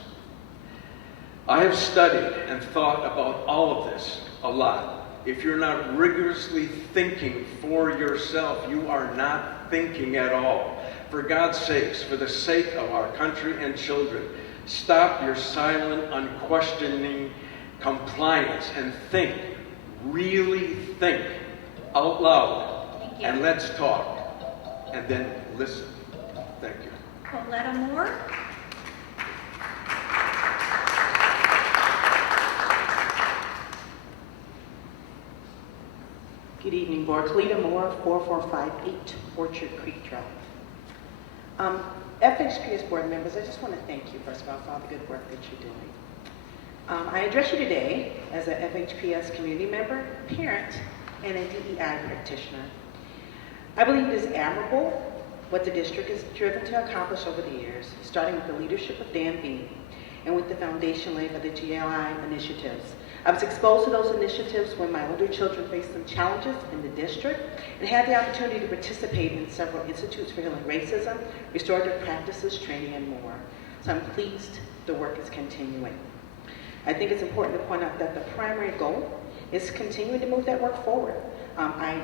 I have studied and thought about all of this a lot. If you're not rigorously thinking for yourself, you are not thinking at all. For God's sakes, for the sake of our country and children, stop your silent, unquestioning compliance and think, really think out loud. And let's talk. And then listen. Thank you. Coletta Moore. Good evening, Board. Coletta Moore, 4458 Orchard Creek Drive. FHPS board members, I just want to thank you, first of all, for all the good work that you're doing. I address you today as a FHPS community member, parent, and a DEI practitioner. I believe it is admirable what the district is driven to accomplish over the years, starting with the leadership of Dan Bean and with the foundation laid by the GLI initiatives. I was exposed to those initiatives when my older children faced some challenges in the district and had the opportunity to participate in several institutes for healing racism, restorative practices, training, and more. So I'm pleased the work is continuing. I think it's important to point out that the primary goal is continuing to move that work forward. I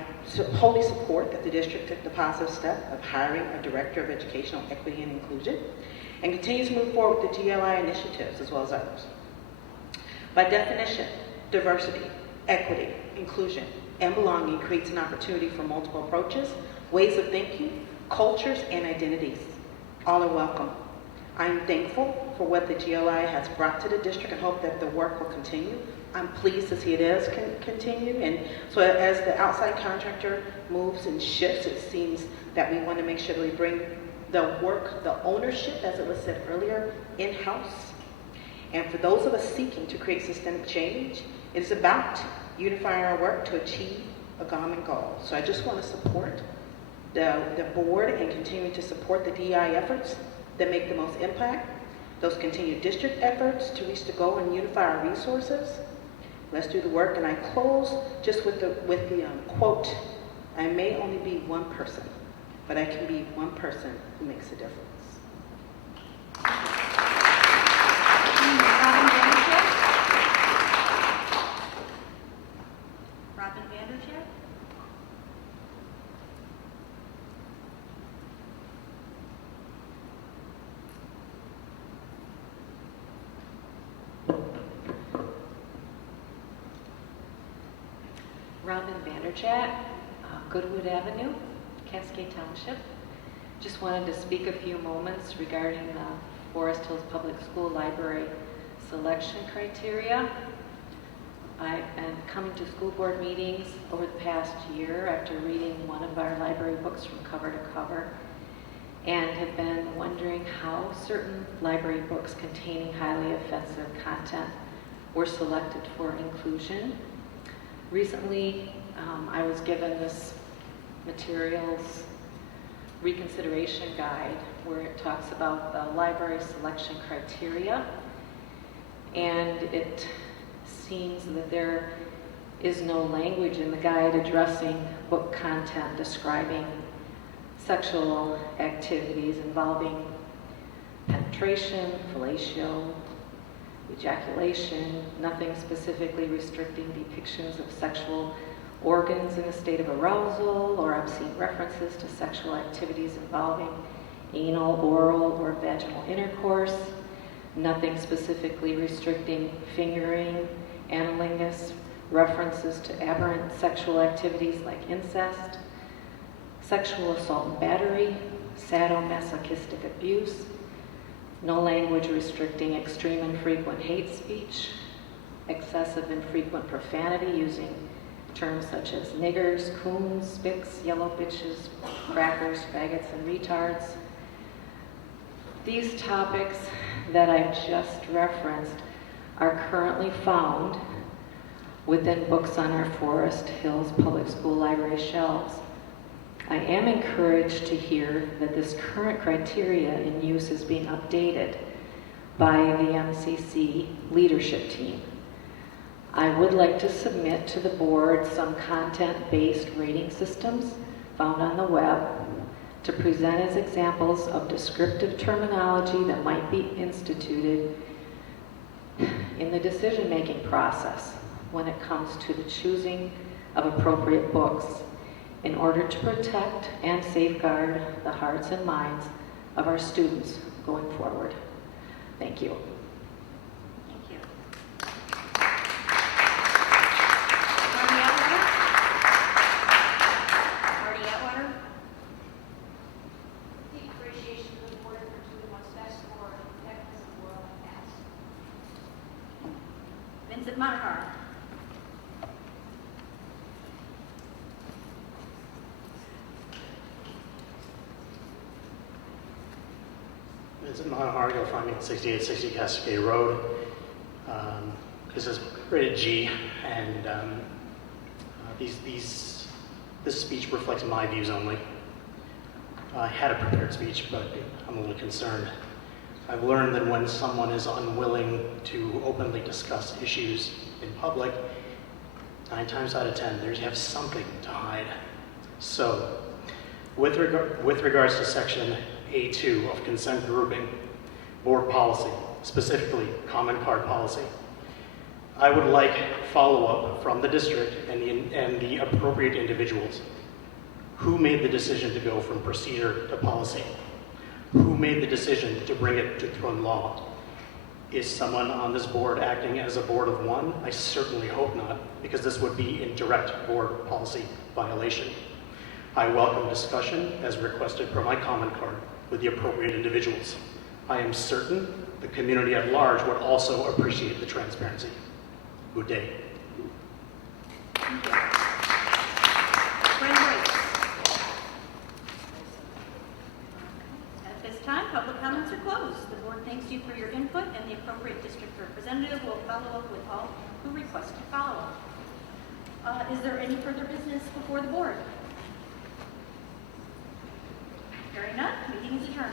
wholly support that the district took the positive step of hiring a director of educational equity and inclusion and continues to move forward with the GLI initiatives as well as others. By definition, diversity, equity, inclusion, and belonging creates an opportunity for multiple approaches, ways of thinking, cultures, and identities. All are welcome. I'm thankful for what the GLI has brought to the district and hope that the work will continue. I'm pleased to see it is continue. And so as the outside contractor moves and shifts, it seems that we want to make sure that we bring the work, the ownership, as it was said earlier, in-house. And for those of us seeking to create systemic change, it is about unifying our work to achieve a common goal. So I just want to support the board and continue to support the DEI efforts that make the most impact, those continued district efforts to reach the goal and unify our resources. Let's do the work. And I close just with the quote, I may only be one person, but I can be one person who makes a difference. Robin Vanderchat. Robin Vanderchat, Goodwood Avenue, Cascade Township. Just wanted to speak a few moments regarding the Forest Hills Public School Library selection criteria. I've been coming to school board meetings over the past year after reading one of our library books from cover to cover, and have been wondering how certain library books containing highly offensive content were selected for inclusion. Recently, I was given this materials reconsideration guide where it talks about the library selection criteria, and it seems that there is no language in the guide addressing book content describing sexual activities involving penetration, fellatio, ejaculation, nothing specifically restricting depictions of sexual organs in a state of arousal or obscene references to sexual activities involving anal, oral, or vaginal intercourse, nothing specifically restricting fingering, analingus, references to aberrant sexual activities like incest, sexual assault and battery, sadomasochistic abuse, no language restricting extreme and frequent hate speech, excessive and frequent profanity using terms such as niggers, coons, spics, yellow bitches, crackers, faggots, and retards. These topics that I've just referenced are currently found within books on our Forest Hills Public School Library shelves. I am encouraged to hear that this current criteria in use is being updated by the MCC leadership team. I would like to submit to the board some content-based rating systems found on the web to present as examples of descriptive terminology that might be instituted in the decision-making process when it comes to the choosing of appropriate books in order to protect and safeguard the hearts and minds of our students going forward. Thank you. Thank you. Marty Atwater? Deep appreciation for the board for doing what's best for the veterans of the world like that. Vincent Monahar? Vincent Monahar, you'll find me at 6860 Cascade Road. This is rated G, and this speech reflects my views only. I had a prepared speech, but I'm a little concerned. I've learned that when someone is unwilling to openly discuss issues in public, 9 times out of 10, they have something to hide. So, with regards to section A2 of consent grouping, board policy, specifically common card policy, I would like follow-up from the district and the appropriate individuals. Who made the decision to go from procedure to policy? Who made the decision to bring it to through law? Is someone on this board acting as a board of one? I certainly hope not, because this would be in direct board policy violation. I welcome discussion as requested per my comment card with the appropriate individuals. I am certain the community at large would also appreciate the transparency. Good day. Thank you. Brent Rice? At this time, public comments are closed. The board thanks you for your input, and the appropriate district representative will follow up with all who request to follow up. Is there any further business before the board? Hearing none, meeting is adjourned.